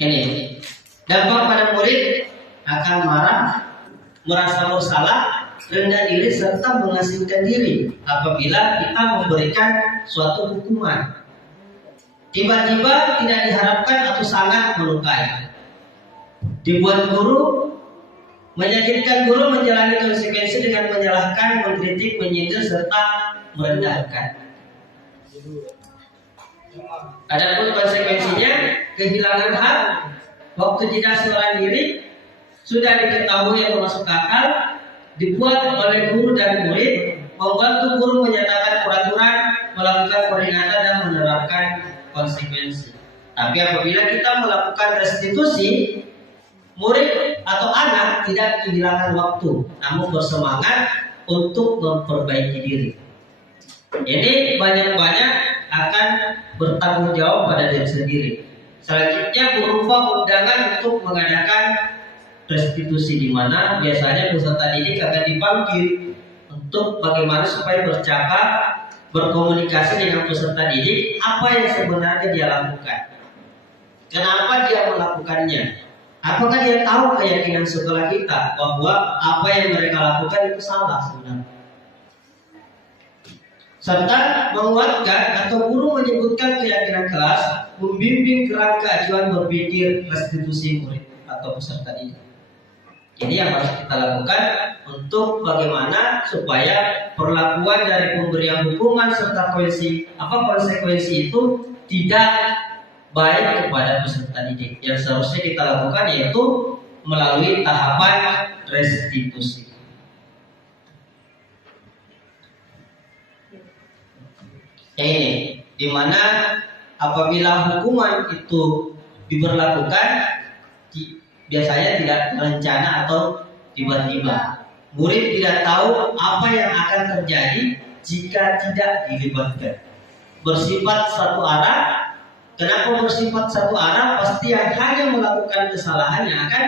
Ini dampak pada murid akan marah, merasa bersalah, rendah diri, serta mengasingkan diri apabila kita memberikan suatu hukuman. Tiba-tiba tidak diharapkan atau sangat melukai. Dibuat guru, menyakitkan guru menjalani konsekuensi dengan menyalahkan, mengkritik, menyindir, serta merendahkan. Adapun konsekuensinya kehilangan hak, waktu jeda seorang diri sudah diketahui yang masuk akal, dibuat oleh guru dan murid, membantu guru menyatakan peraturan, melakukan peringatan dan menerapkan konsekuensi. Tapi apabila kita melakukan restitusi, murid atau anak tidak kehilangan waktu, namun bersemangat untuk memperbaiki diri. Ini banyak-banyak akan bertanggung jawab pada diri sendiri. Selanjutnya berupa undangan untuk mengadakan restitusi, di mana biasanya peserta didik akan dipanggil untuk bagaimana supaya bercakap, berkomunikasi dengan peserta didik apa yang sebenarnya dia lakukan. Kenapa dia melakukannya? Apakah dia tahu keyakinan sekolah kita bahwa apa yang mereka lakukan itu salah sebenarnya? Serta menguatkan atau guru menyebutkan keyakinan kelas, membimbing kerangka acuan berpikir restitusi murid atau peserta didik. Ini yang harus kita lakukan untuk bagaimana supaya perlakuan dari pemberian hukuman serta konsekuensi itu tidak baik kepada peserta didik. Yang seharusnya kita lakukan yaitu melalui tahapan restitusi. Ini dimana apabila hukuman itu diberlakukan biasanya tidak terencana atau tiba-tiba. Murid tidak tahu apa yang akan terjadi jika tidak dilibatkan. Bersifat satu arah. Kenapa bersifat satu arah? Pasti yang hanya melakukan kesalahan yang akan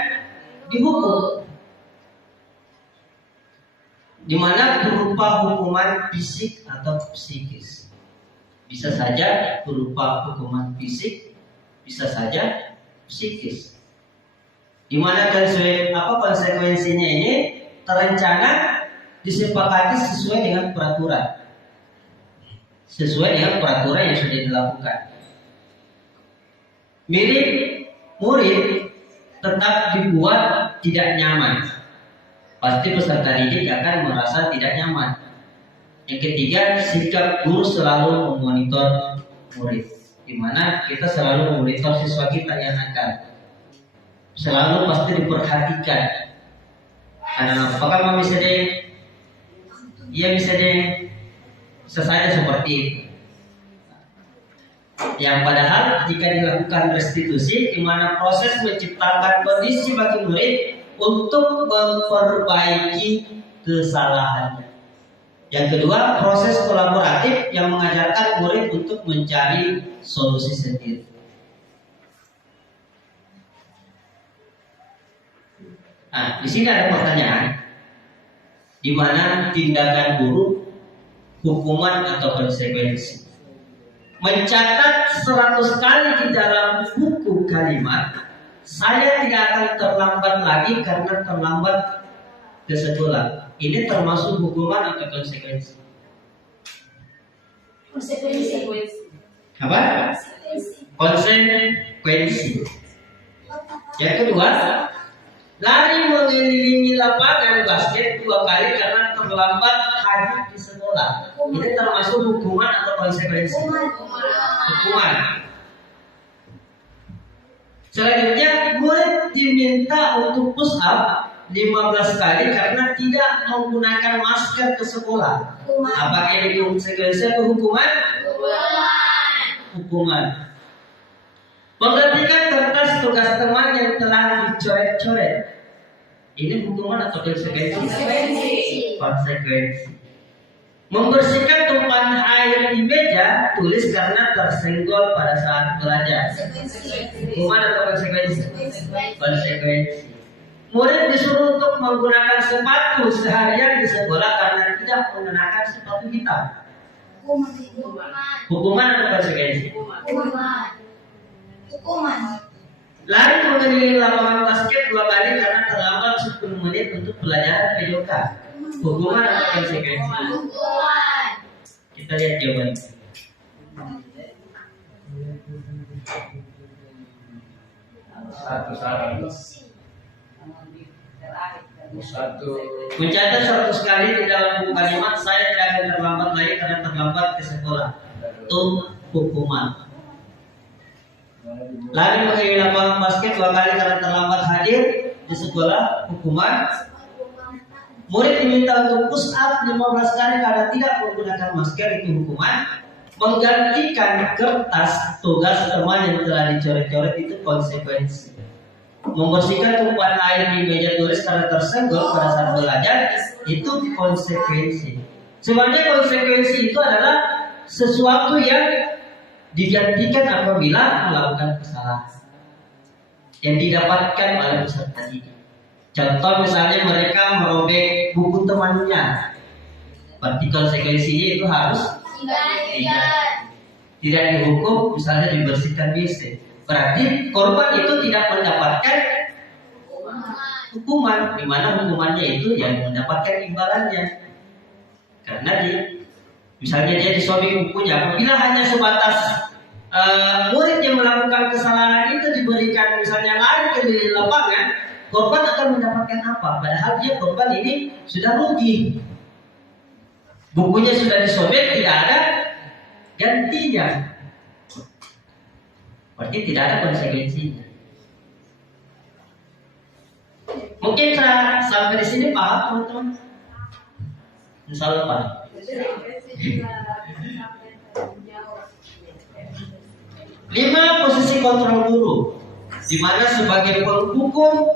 dihukum. di mana berupa hukuman fisik atau psikis. Bisa saja berupa hukuman fisik, bisa saja psikis. Di mana konsekuensinya ini terencana, disepakati sesuai dengan peraturan. Sesuai dengan peraturan yang sudah dilakukan. Mirip murid tetap dibuat tidak nyaman, pasti peserta didik akan merasa tidak nyaman. Yang ketiga, sikap guru selalu memonitor murid, di mana kita selalu memonitor siswa kita yang nakal. Selalu pasti diperhatikan. Karena apakah mau bisa deh? Iya bisa deh. Bisa saja seperti itu. Yang padahal jika dilakukan restitusi, di mana proses menciptakan kondisi bagi murid untuk memperbaiki kesalahannya. Yang kedua, proses kolaboratif yang mengajarkan murid untuk mencari solusi sendiri. Nah, di sini ada pertanyaan, di mana tindakan guru, hukuman atau konsekuensi. Mencatat 100 kali di dalam buku kalimat, saya tidak akan terlambat lagi karena terlambat ke sekolah. Ini termasuk hukuman atau konsekuensi? Konsekuensi. Apa? Konsekuensi. Yang kedua, lari mengelilingi lapangan basket 2 kali karena terlambat hadir di sekolah. Ini termasuk hukuman atau konsekuensi? Hukuman. Selanjutnya, murid diminta untuk push up 15 kali karena tidak menggunakan masker ke sekolah. Apakah ini konsekuensi atau hukuman? Hukuman. Menggantikan kertas tugas teman yang telah dicoret-coret. Ini hukuman atau konsekuensi? Konsekuensi. Membersihkan tumpahan air di meja tulis karena tersenggol pada saat belajar. Hukuman atau konsekuensi? Konsekuensi. Murid disuruh untuk menggunakan sepatu seharian di sekolah karena tidak menggunakan sepatu hitam. Hukuman atau konsekuensi? Hukuman. Lari mengelilingi lapangan basket 2 kali karena terlambat 10 menit untuk pelajaran PJK. Hukuman atau konsekuensi? Kita lihat jawabannya. Mencatat 100 kali di dalam buku kalimat, saya tidak akan terlambat lagi karena terlambat ke sekolah. Itu hukuman. Lari mengelilingi lapangan basket 2 kali karena terlambat hadir di sekolah, hukuman. Murid diminta untuk push up 15 kali karena tidak menggunakan masker, itu hukuman. Menggantikan kertas tugas teman yang telah dicoret-coret, itu konsekuensi. Membersihkan tumpahan air di meja tulis karena tersenggol pada saat belajar, itu konsekuensi. Sebenarnya konsekuensi itu adalah sesuatu yang digantikan apabila melakukan kesalahan yang didapatkan oleh peserta didik. Contoh misalnya mereka merobek buku temannya, berarti konsekuensinya itu harus tidak dihukum, misalnya dibersihkan WC. Berarti korban itu tidak mendapatkan hukuman, di mana hukumannya itu yang mendapatkan imbalannya. Karena misalnya dia disobek bukunya, apabila hanya sebatas murid yang melakukan kesalahan itu diberikan misalnya lari ke lapangan, korban akan mendapatkan apa? Padahal dia korban ini sudah rugi. Bukunya sudah disobek, tidak ada gantinya. Berarti tidak ada konsekuensinya. Mungkin sampai di sini paham teman-teman? Insya Allah paham. 5 posisi kontrol guru, di mana sebagai penghukum,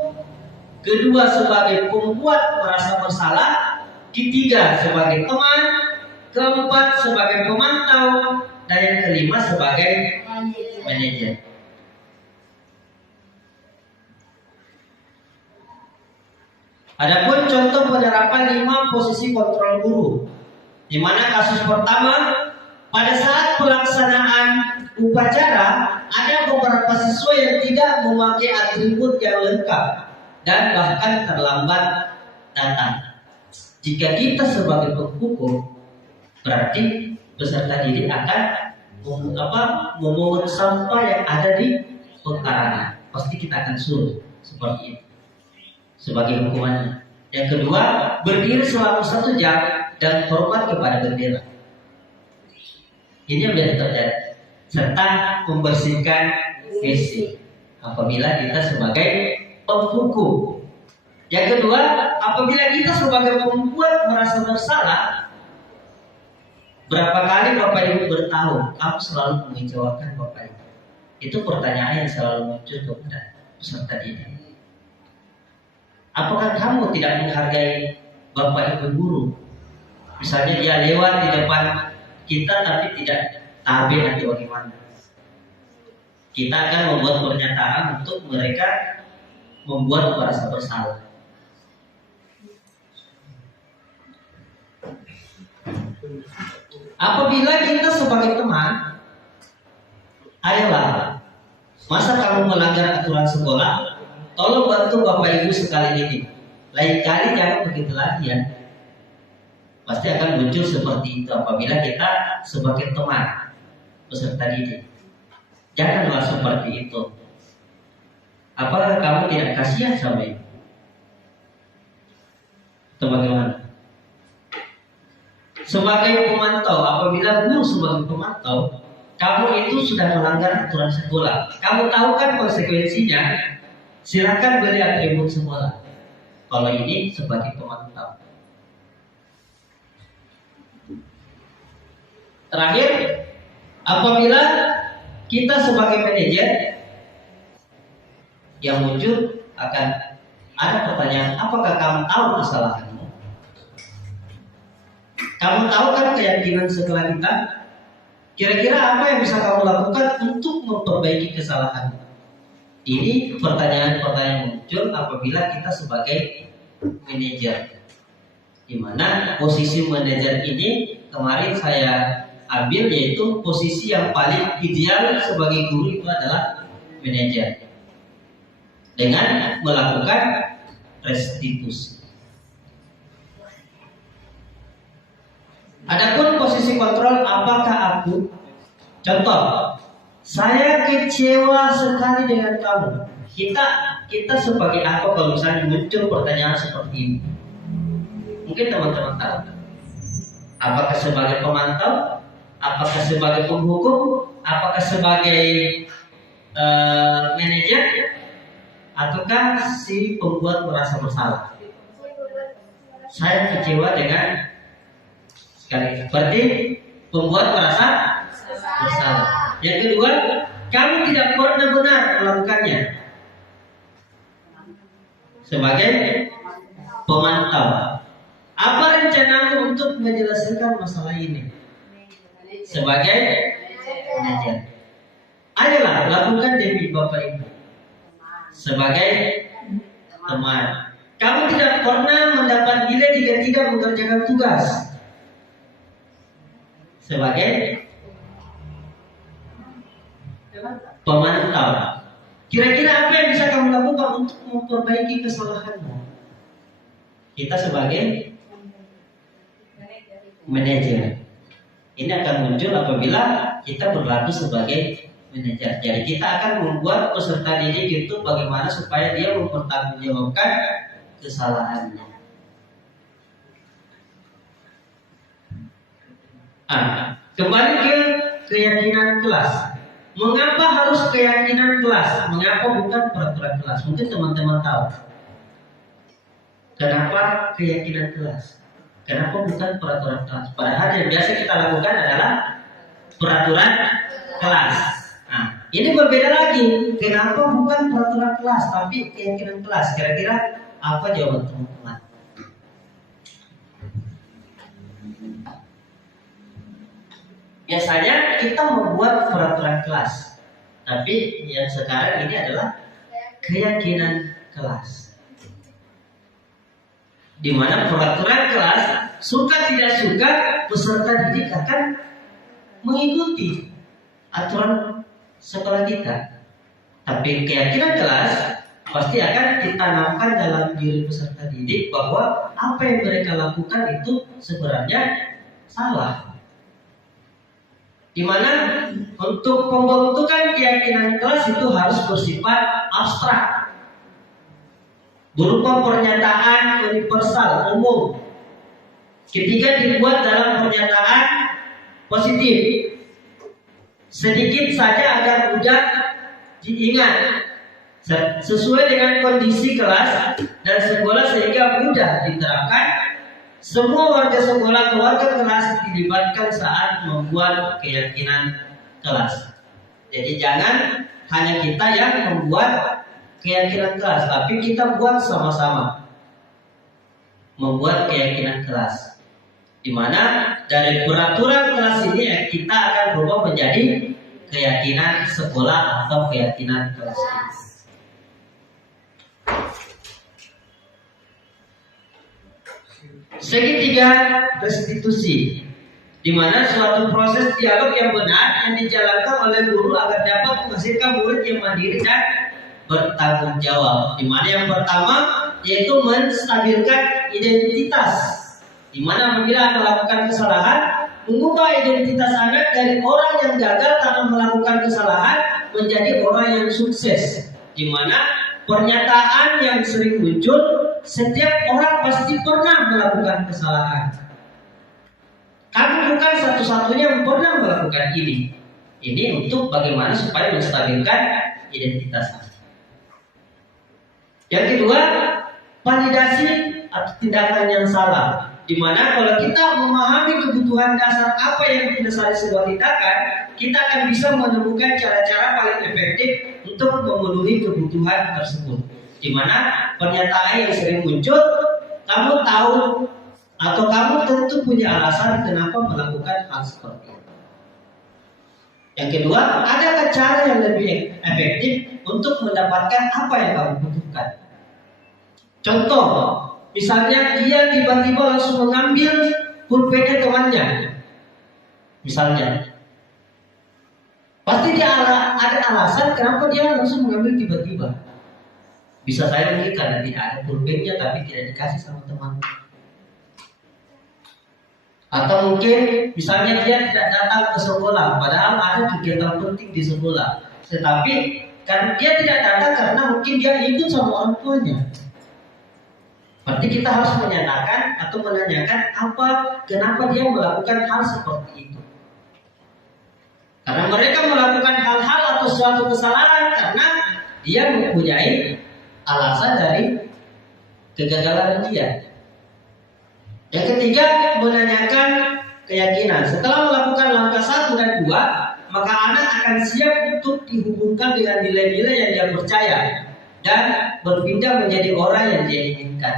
kedua sebagai pembuat merasa bersalah, ketiga sebagai teman, keempat sebagai pemantau, dan yang kelima sebagai manajer. Adapun contoh penerapan 5 posisi kontrol guru, di mana kasus pertama, pada saat pelaksanaan upacara ada beberapa siswa yang tidak memakai atribut yang lengkap dan bahkan terlambat datang. Jika kita sebagai penghukum, berarti peserta didik akan memungut sampah yang ada di pekarangan. Pasti kita akan suruh seperti itu sebagai hukumannya. Yang kedua, berdiri selama 1 jam dan hormat kepada bendera. Ini yang biasa terjadi. Serta membersihkan WC apabila kita sebagai penghukum. Yang kedua, apabila kita sebagai pembuat merasa bersalah, berapa kali Bapak Ibu bertahu kamu selalu mengecewakan Bapak Ibu? Itu pertanyaan yang selalu muncul kepada peserta didik. Apakah kamu tidak menghargai Bapak Ibu guru? Misalnya dia lewat di depan kita tapi tidak tabe nanti bagaimana? Kita akan membuat pernyataan untuk mereka membuat merasa bersalah. Apabila kita sebagai teman, ayolah, masa kamu melanggar aturan sekolah? Tolong bantu Bapak Ibu sekali ini. Lain kali jangan begitu lagi ya. Pasti akan muncul seperti itu apabila kita sebagai teman peserta didik. Janganlah seperti itu. Apakah kamu tidak kasihan sama ibu? Atau bagaimana? Sebagai pemantau, apabila guru sebagai pemantau, kamu itu sudah melanggar aturan sekolah. Kamu tahu kan konsekuensinya? Silakan beri atribut sekolah. Kalau ini sebagai pemantau. Terakhir, apabila kita sebagai manajer, yang muncul akan ada pertanyaan, apakah kamu tahu kesalahanmu? Kamu tahu kan keyakinan sekolah kita? Kira-kira apa yang bisa kamu lakukan untuk memperbaiki kesalahanmu? Ini pertanyaan-pertanyaan muncul apabila kita sebagai manajer. Di mana posisi manajer ini kemarin saya ambil, yaitu posisi yang paling ideal sebagai guru itu adalah manajer. Dengan melakukan restitusi. Adapun posisi kontrol, apakah aku? Contoh, saya kecewa sekali dengan kamu. Kita sebagai apa kalau misalnya muncul pertanyaan seperti ini? Mungkin teman-teman tahu. Apakah sebagai pemantau? Apakah sebagai penghukum? Apakah sebagai manajer? Ataukah si pembuat merasa bersalah? Saya kecewa dengan sekali. Berarti pembuat merasa bersalah. Yang kedua, kamu tidak pernah benar melakukannya. Sebagai pemantau, apa rencanamu untuk menyelesaikan masalah ini? Sebagai manajer, ayolah lakukan demi Bapak Ibu. Sebagai teman, kamu tidak pernah mendapat nilai jika tidak mengerjakan tugas. Sebagai pemantau, kira-kira apa yang bisa kamu lakukan untuk memperbaiki kesalahanmu? Kita sebagai manajer, ini akan muncul apabila kita berlaku sebagai manajer. Jadi kita akan membuat peserta didik itu bagaimana supaya dia mempertanggungjawabkan kesalahannya. Kembali ke keyakinan kelas. Mengapa harus keyakinan kelas? Mengapa bukan peraturan kelas? Mungkin teman-teman tahu. Kenapa keyakinan kelas? Kenapa bukan peraturan kelas? Padahal yang biasa kita lakukan adalah peraturan kelas. Nah, ini berbeda lagi. Kenapa bukan peraturan kelas tapi keyakinan kelas? Kira-kira apa jawaban teman-teman? Biasanya kita membuat peraturan kelas, tapi yang sekarang ini adalah keyakinan kelas. Di mana peraturan kelas suka tidak suka peserta didik akan mengikuti aturan sekolah kita. Tapi keyakinan kelas pasti akan ditanamkan dalam diri peserta didik bahwa apa yang mereka lakukan itu sebenarnya salah. Di mana untuk pembentukan keyakinan kelas itu harus bersifat abstrak, berupa pernyataan universal umum. Ketika dibuat dalam pernyataan positif, sedikit saja agar mudah diingat, sesuai dengan kondisi kelas dan sekolah sehingga mudah diterapkan. Semua warga sekolah atau warga kelas dilibatkan saat membuat keyakinan kelas. Jadi jangan hanya kita yang membuat keyakinan kelas, tapi kita buat sama-sama membuat keyakinan kelas. Di mana dari peraturan kelas ini kita akan berubah menjadi keyakinan sekolah atau keyakinan kelas. Segitiga restitusi, di mana suatu proses dialog yang benar yang dijalankan oleh guru agar dapat menghasilkan murid yang mandiri dan bertanggung jawab. Di mana yang pertama yaitu menstabilkan identitas, di mana apabila melakukan kesalahan, mengubah identitas anak dari orang yang gagal karena melakukan kesalahan menjadi orang yang sukses. Di mana pernyataan yang sering muncul, setiap orang pasti pernah melakukan kesalahan. Kamu bukan satu-satunya yang pernah melakukan ini. Ini untuk bagaimana supaya menstabilkan identitas. Yang kedua, validasi atau tindakan yang salah. Di mana kalau kita memahami kebutuhan dasar apa yang mendasari sebuah tindakan, kita akan bisa menemukan cara-cara paling efektif untuk memenuhi kebutuhan tersebut. Di mana pernyataan yang sering muncul, kamu tahu atau kamu tentu punya alasan kenapa melakukan hal seperti itu. Yang kedua, adakah cara yang lebih efektif untuk mendapatkan apa yang kamu butuhkan? Contoh, misalnya dia tiba-tiba langsung mengambil pulpennya temannya. Misalnya, pasti dia ada alasan kenapa dia langsung mengambil tiba-tiba. Bisa saya mungkin karena tidak ada pulpennya tapi tidak dikasih sama teman. Atau mungkin misalnya dia tidak datang ke sekolah padahal ada kegiatan penting di sekolah. Tetapi karena dia tidak datang karena mungkin dia ikut sama orang tuanya. Berarti kita harus menyatakan atau menanyakan kenapa dia melakukan hal seperti itu. Karena mereka melakukan hal-hal atau suatu kesalahan karena dia mempunyai alasan dari kegagalan dia. Yang ketiga, menanyakan keyakinan. Setelah melakukan langkah 1 dan 2, maka anak akan siap untuk dihubungkan dengan nilai-nilai yang dia percaya dan berpindah menjadi orang yang dia inginkan.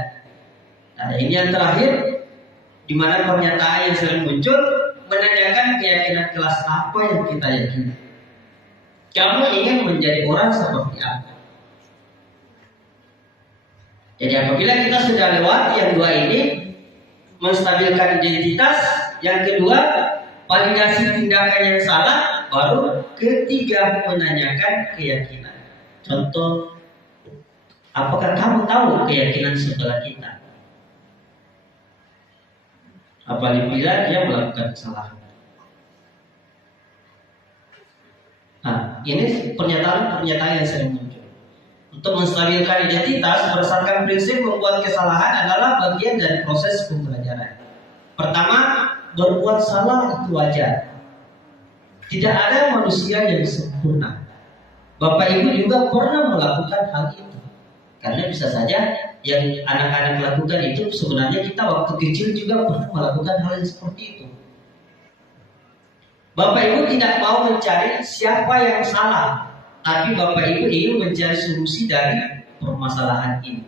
Nah, ini yang terakhir, di mana pernyataan yang sering muncul, menanyakan keyakinan kelas apa yang kita yakini. Kamu ingin menjadi orang seperti apa? Jadi apabila kita sudah lewat yang 2 ini, menstabilkan identitas, yang kedua validasi tindakan yang salah, baru ketiga menanyakan keyakinan. Contoh, apakah kamu tahu keyakinan sebelah kita? Apabila dia melakukan kesalahan. Nah, ini pernyataan yang sering muncul. Untuk menstabilkan identitas berdasarkan prinsip membuat kesalahan adalah bagian dari proses pembelajaran. Pertama, berbuat salah itu wajar. Tidak ada manusia yang sempurna. Bapak Ibu juga pernah melakukan hal itu. Karena bisa saja yang anak-anak lakukan itu sebenarnya kita waktu kecil juga pernah melakukan hal yang seperti itu. Bapak Ibu tidak mau mencari siapa yang salah, tapi Bapak Ibu ingin mencari solusi dari permasalahan ini.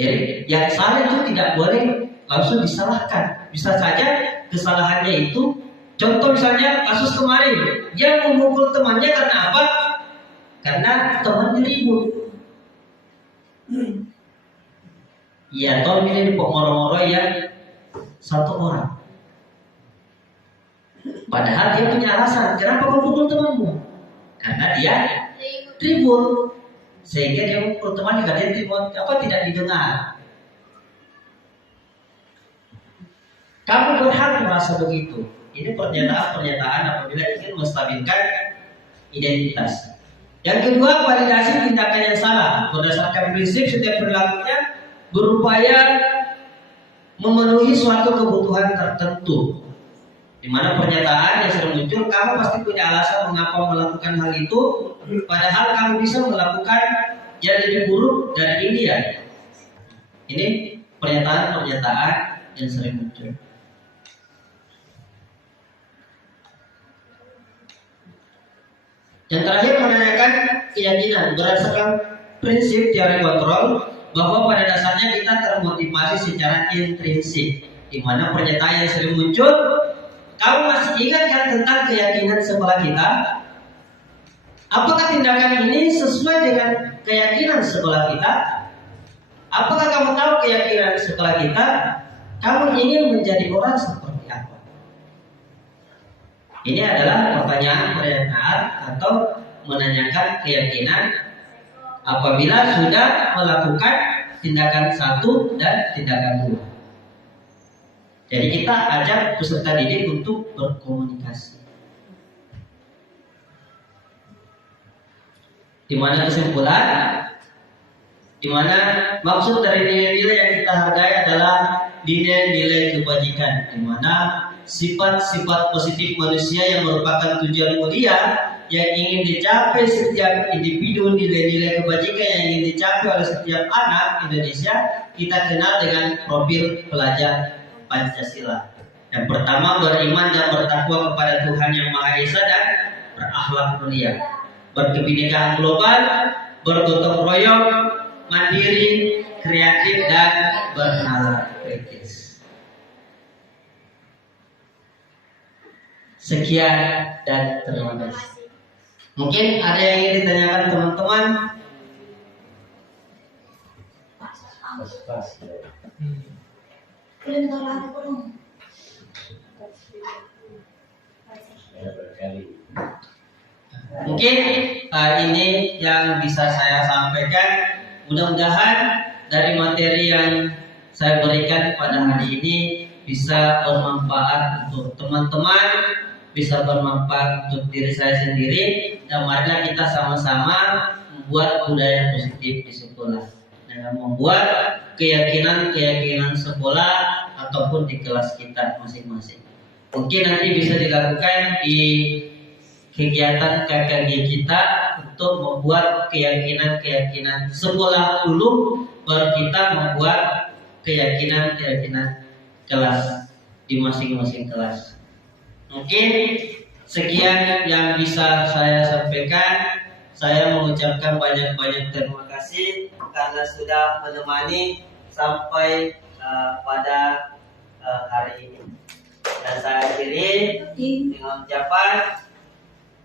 Jadi yang salah itu tidak boleh langsung disalahkan. Bisa saja kesalahannya itu, contoh misalnya kasus kemarin, dia memukul temannya karena apa? Karena temannya ribut. Ya, toh milih moro-moro ya satu orang. Padahal dia punya alasan. Kenapa kau pukul temanmu? Karena dia ribut. Sehingga dia pukul teman juga dia ribut. Apa tidak didengar? Kamu berhak merasa begitu. Ini pernyataan-pernyataan apabila ingin menstabilkan identitas. Yang kedua, validasi tindakan yang salah. Berdasarkan prinsip setiap perilakunya berupaya memenuhi suatu kebutuhan tertentu. Di mana pernyataan yang sering muncul, kamu pasti punya alasan mengapa melakukan hal itu, padahal kamu bisa melakukan yang lebih buruk dari ini ya. Ini pernyataan-pernyataan yang sering muncul. Yang terakhir, menanyakan keyakinan berdasarkan prinsip teori kontrol, bahwa pada dasarnya kita termotivasi secara intrinsik. Di mana pernyataan yang sering muncul, kamu masih ingat kan tentang keyakinan sekolah kita? Apakah tindakan ini sesuai dengan keyakinan sekolah kita? Apakah kamu tahu keyakinan sekolah kita? Kamu ingin menjadi orang seperti apa? Ini adalah pertanyaan-pertanyaan atau menanyakan keyakinan apabila sudah melakukan tindakan satu dan tindakan dua. Jadi kita ajak peserta didik untuk berkomunikasi. Di mana kesimpulan, di mana maksud dari nilai-nilai yang kita hargai adalah nilai-nilai kebajikan, di mana sifat-sifat positif manusia yang merupakan tujuan mulia yang ingin dicapai setiap individu, nilai-nilai kebajikan yang ingin dicapai oleh setiap anak Indonesia, kita kenal dengan profil pelajar Pancasila. Yang pertama, beriman dan bertakwa kepada Tuhan Yang Maha Esa dan berakhlak mulia, berkebinekaan global, bergotong royong, mandiri, kreatif dan bernalar kritis. Sekian dan terima kasih. Mungkin ada yang ingin ditanyakan teman-teman? Mungkin ini yang bisa saya sampaikan. Mudah-mudahan dari materi yang saya berikan pada hari ini bisa bermanfaat untuk teman-teman, bisa bermanfaat untuk diri saya sendiri, dan marilah kita sama-sama membuat budaya positif di sekolah dengan membuat keyakinan sekolah ataupun di kelas kita masing-masing. Mungkin nanti bisa dilakukan di kegiatan KKG kita untuk membuat keyakinan sekolah dulu, baru kita membuat keyakinan kelas di masing-masing kelas. Mungkin sekian yang bisa saya sampaikan. Saya mengucapkan banyak-banyak terima kasih karena sudah menemani sampai pada hari ini. Dan saya akhiri dengan ucapan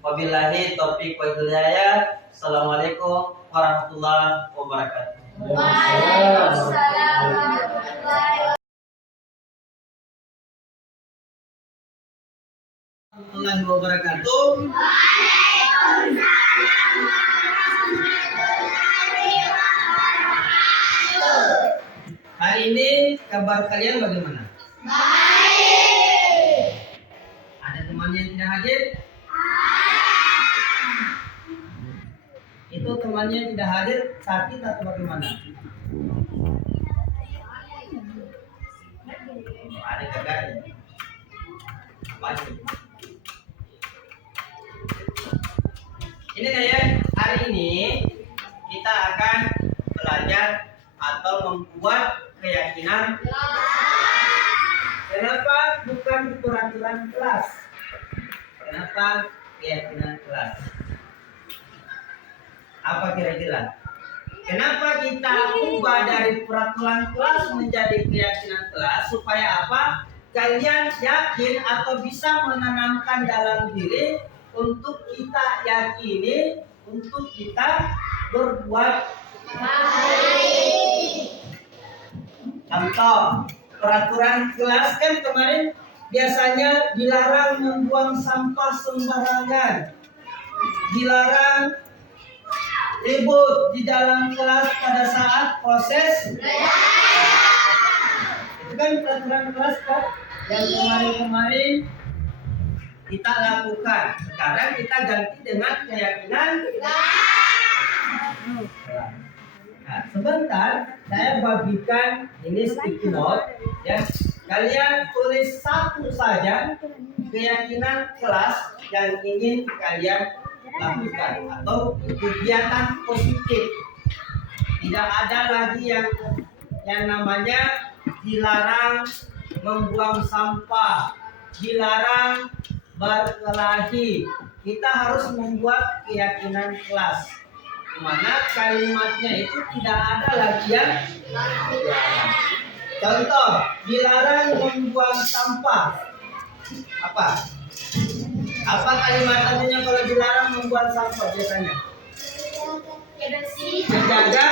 wabillahi taufiq wal hidayah. Assalamualaikum warahmatullahi wabarakatuh. Waalaikumsalam warahmatullahi wabarakatuh. Hari ini kabar kalian bagaimana? Baik. Ada teman yang tidak hadir? Itu temannya yang tidak hadir sakit atau bagaimana? Ada kakak. Ini saya hari ini kita akan belajar atau membuat keyakinan. Kenapa bukan peraturan kelas? Kenapa keyakinan kelas? Apa kira-kira? Kenapa kita ubah dari peraturan kelas menjadi keyakinan kelas? Supaya apa? Kalian yakin atau bisa menanamkan dalam diri untuk kita yakini, untuk kita berbuat baik. Contoh, peraturan kelas kan kemarin biasanya dilarang membuang sampah sembarangan, dilarang ribut di dalam kelas pada saat proses. Itu kan peraturan kelas kan yang kemarin-kemarin kita lakukan. Sekarang kita ganti dengan keyakinan. Nah, sebentar saya bagikan ini sticky note ya. Kalian tulis satu saja keyakinan kelas yang ingin kalian lakukan atau kegiatan positif. Tidak ada lagi yang namanya dilarang membuang sampah, dilarang berkelahi. Kita harus membuat keyakinan kelas di mana kalimatnya itu tidak ada lagi yang dilarang. Contoh, dilarang membuang sampah. Apa kalimat artinya kalau dilarang membuang sampah biasanya? Menjaga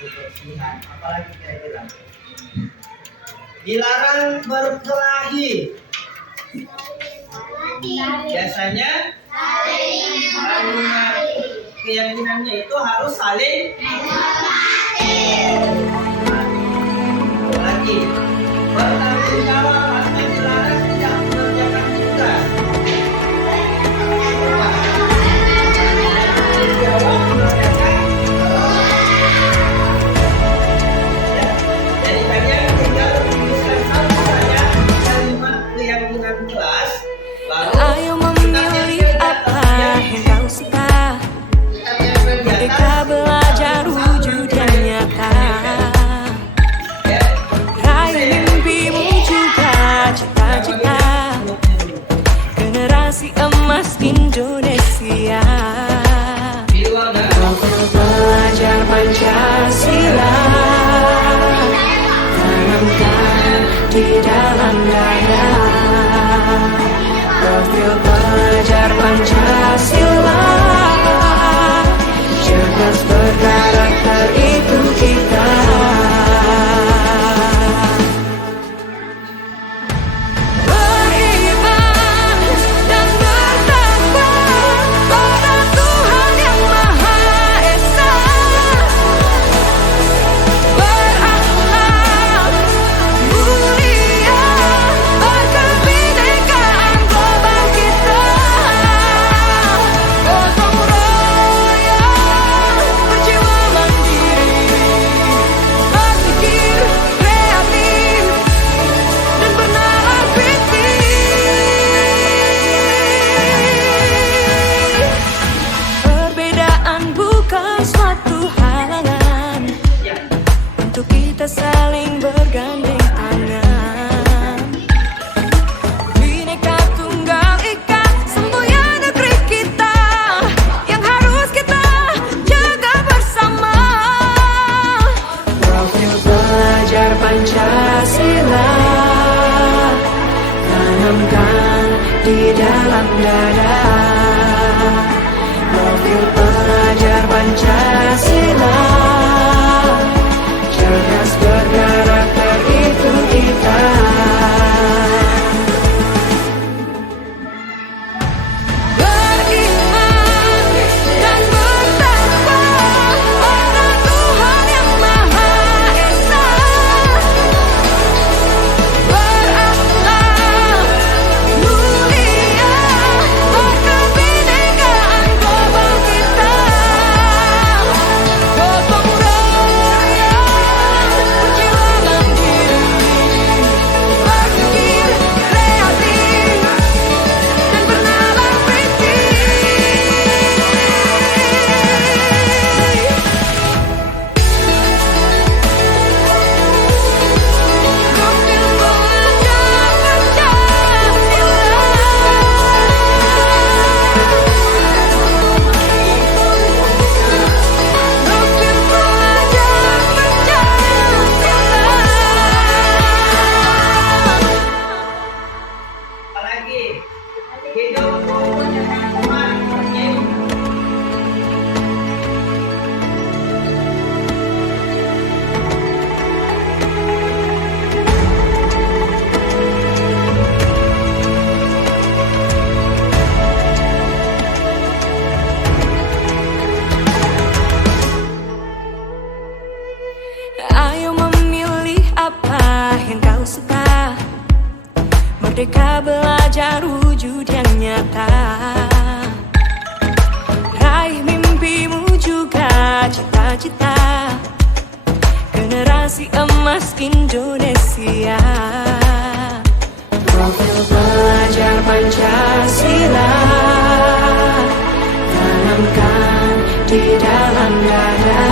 kebersihan. Apalagi kira-kira? Dilarang berkelahi. Biasanya kalimat keyakinannya itu harus saling lagi bertanggung jawab atau dilarang tidak mengerjakan tugas. Jadi kalian tinggal menuliskan satu saja kalimat keyakinan kelas. Ayo memilih apa yang kau suka. Mereka belajar wujud yang nyata. Raih mimpimu juga cita-cita. Generasi emas Indonesia. Profil pelajar Pancasila tanamkan di dalam dada. Profil pelajar Pancasila cerdas berkarakter itu kita. Beriman dan bertakwa pada Tuhan yang Maha Esa. Berakhlak mulia berkebinekaan global kita. Gotong royong berjiwa mandiri, berpikir kreatif dan bernalar kritis. Perbedaan bukan suatu halangan untuk kita saling bergandeng tangan. Bhinneka Tunggal Ika semboyan negeri kita yang harus kita jaga bersama. Profil pelajar Pancasila tanamkan di dalam dada. Profil pelajar Pancasila cerdas berkarakter itu kita. Beriman dan bertakwa pada Tuhan yang Maha Esa. Berakhlak mulia berkebinekaan global kita. Gotong royong berjiwa mandiri, berpikir kreatif dan bernalar kritis. Profil pelajar Pancasila. Profil pelajar Pancasila. Apalagi hidup dengan teman. Merdeka belajar wujud yang nyata. Raih mimpimu juga cita-cita. Generasi emas Indonesia. Profil pelajar Pancasila tanamkan di dalam dada.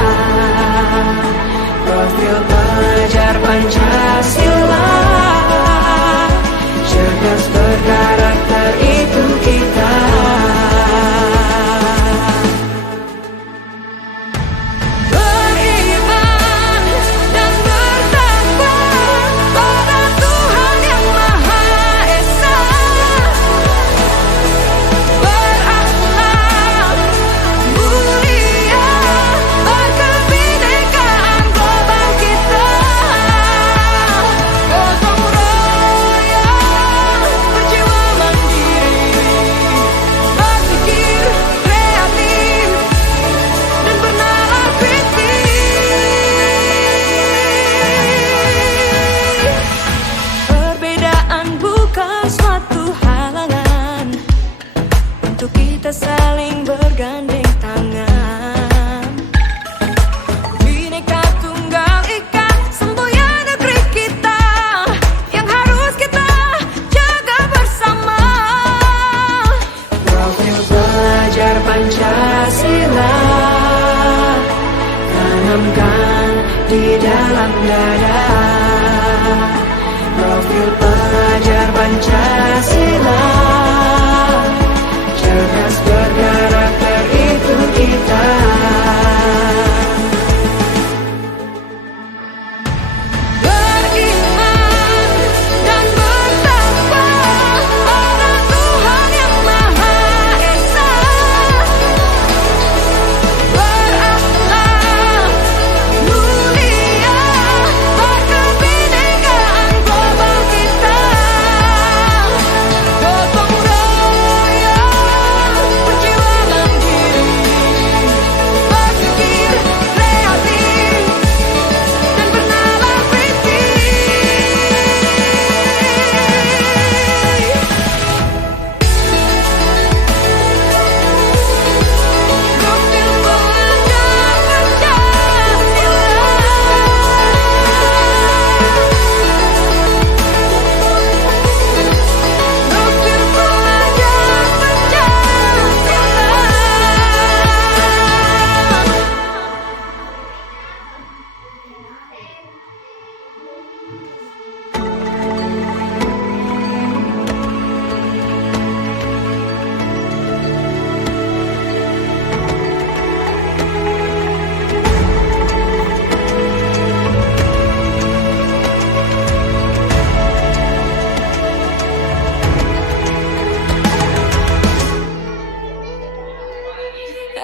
Profil pelajar Pancasila, cerdas berkarakter itu kita. Beriman dan bertakwa pada Tuhan Yang Maha Esa. Berakhlak mulia, berkebinekaan global kita. Gotong royong, berjiwa mandiri, berpikir kreatif dan bernalar kritis. Perbedaan bukan suatu halangan untuk kita saling bergandeng tangan. Bhinneka Tunggal Ika, semboyan negeri kita yang harus kita jaga bersama. Profil pelajar Pancasila tanamkan di dalam dada. Profil pelajar Pancasila, cerdas berkarakter itu kita. Beriman dan bertakwa pada Tuhan Yang Maha Esa. Berakhlak mulia, berkebinekaan global kita. Gotong royong, berjiwa mandiri, berpikir kreatif dan bernalar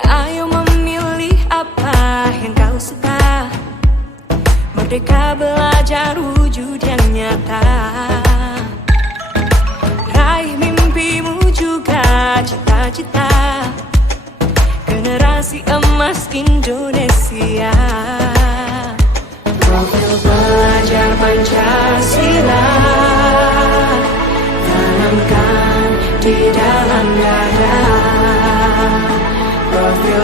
Ayo memilih apa yang kau suka. Merdeka belajar wujud yang nyata. Raih mimpimu juga cita-cita. Generasi emas Indonesia. Profil pelajar Pancasila tanamkan di dalam dada. Profil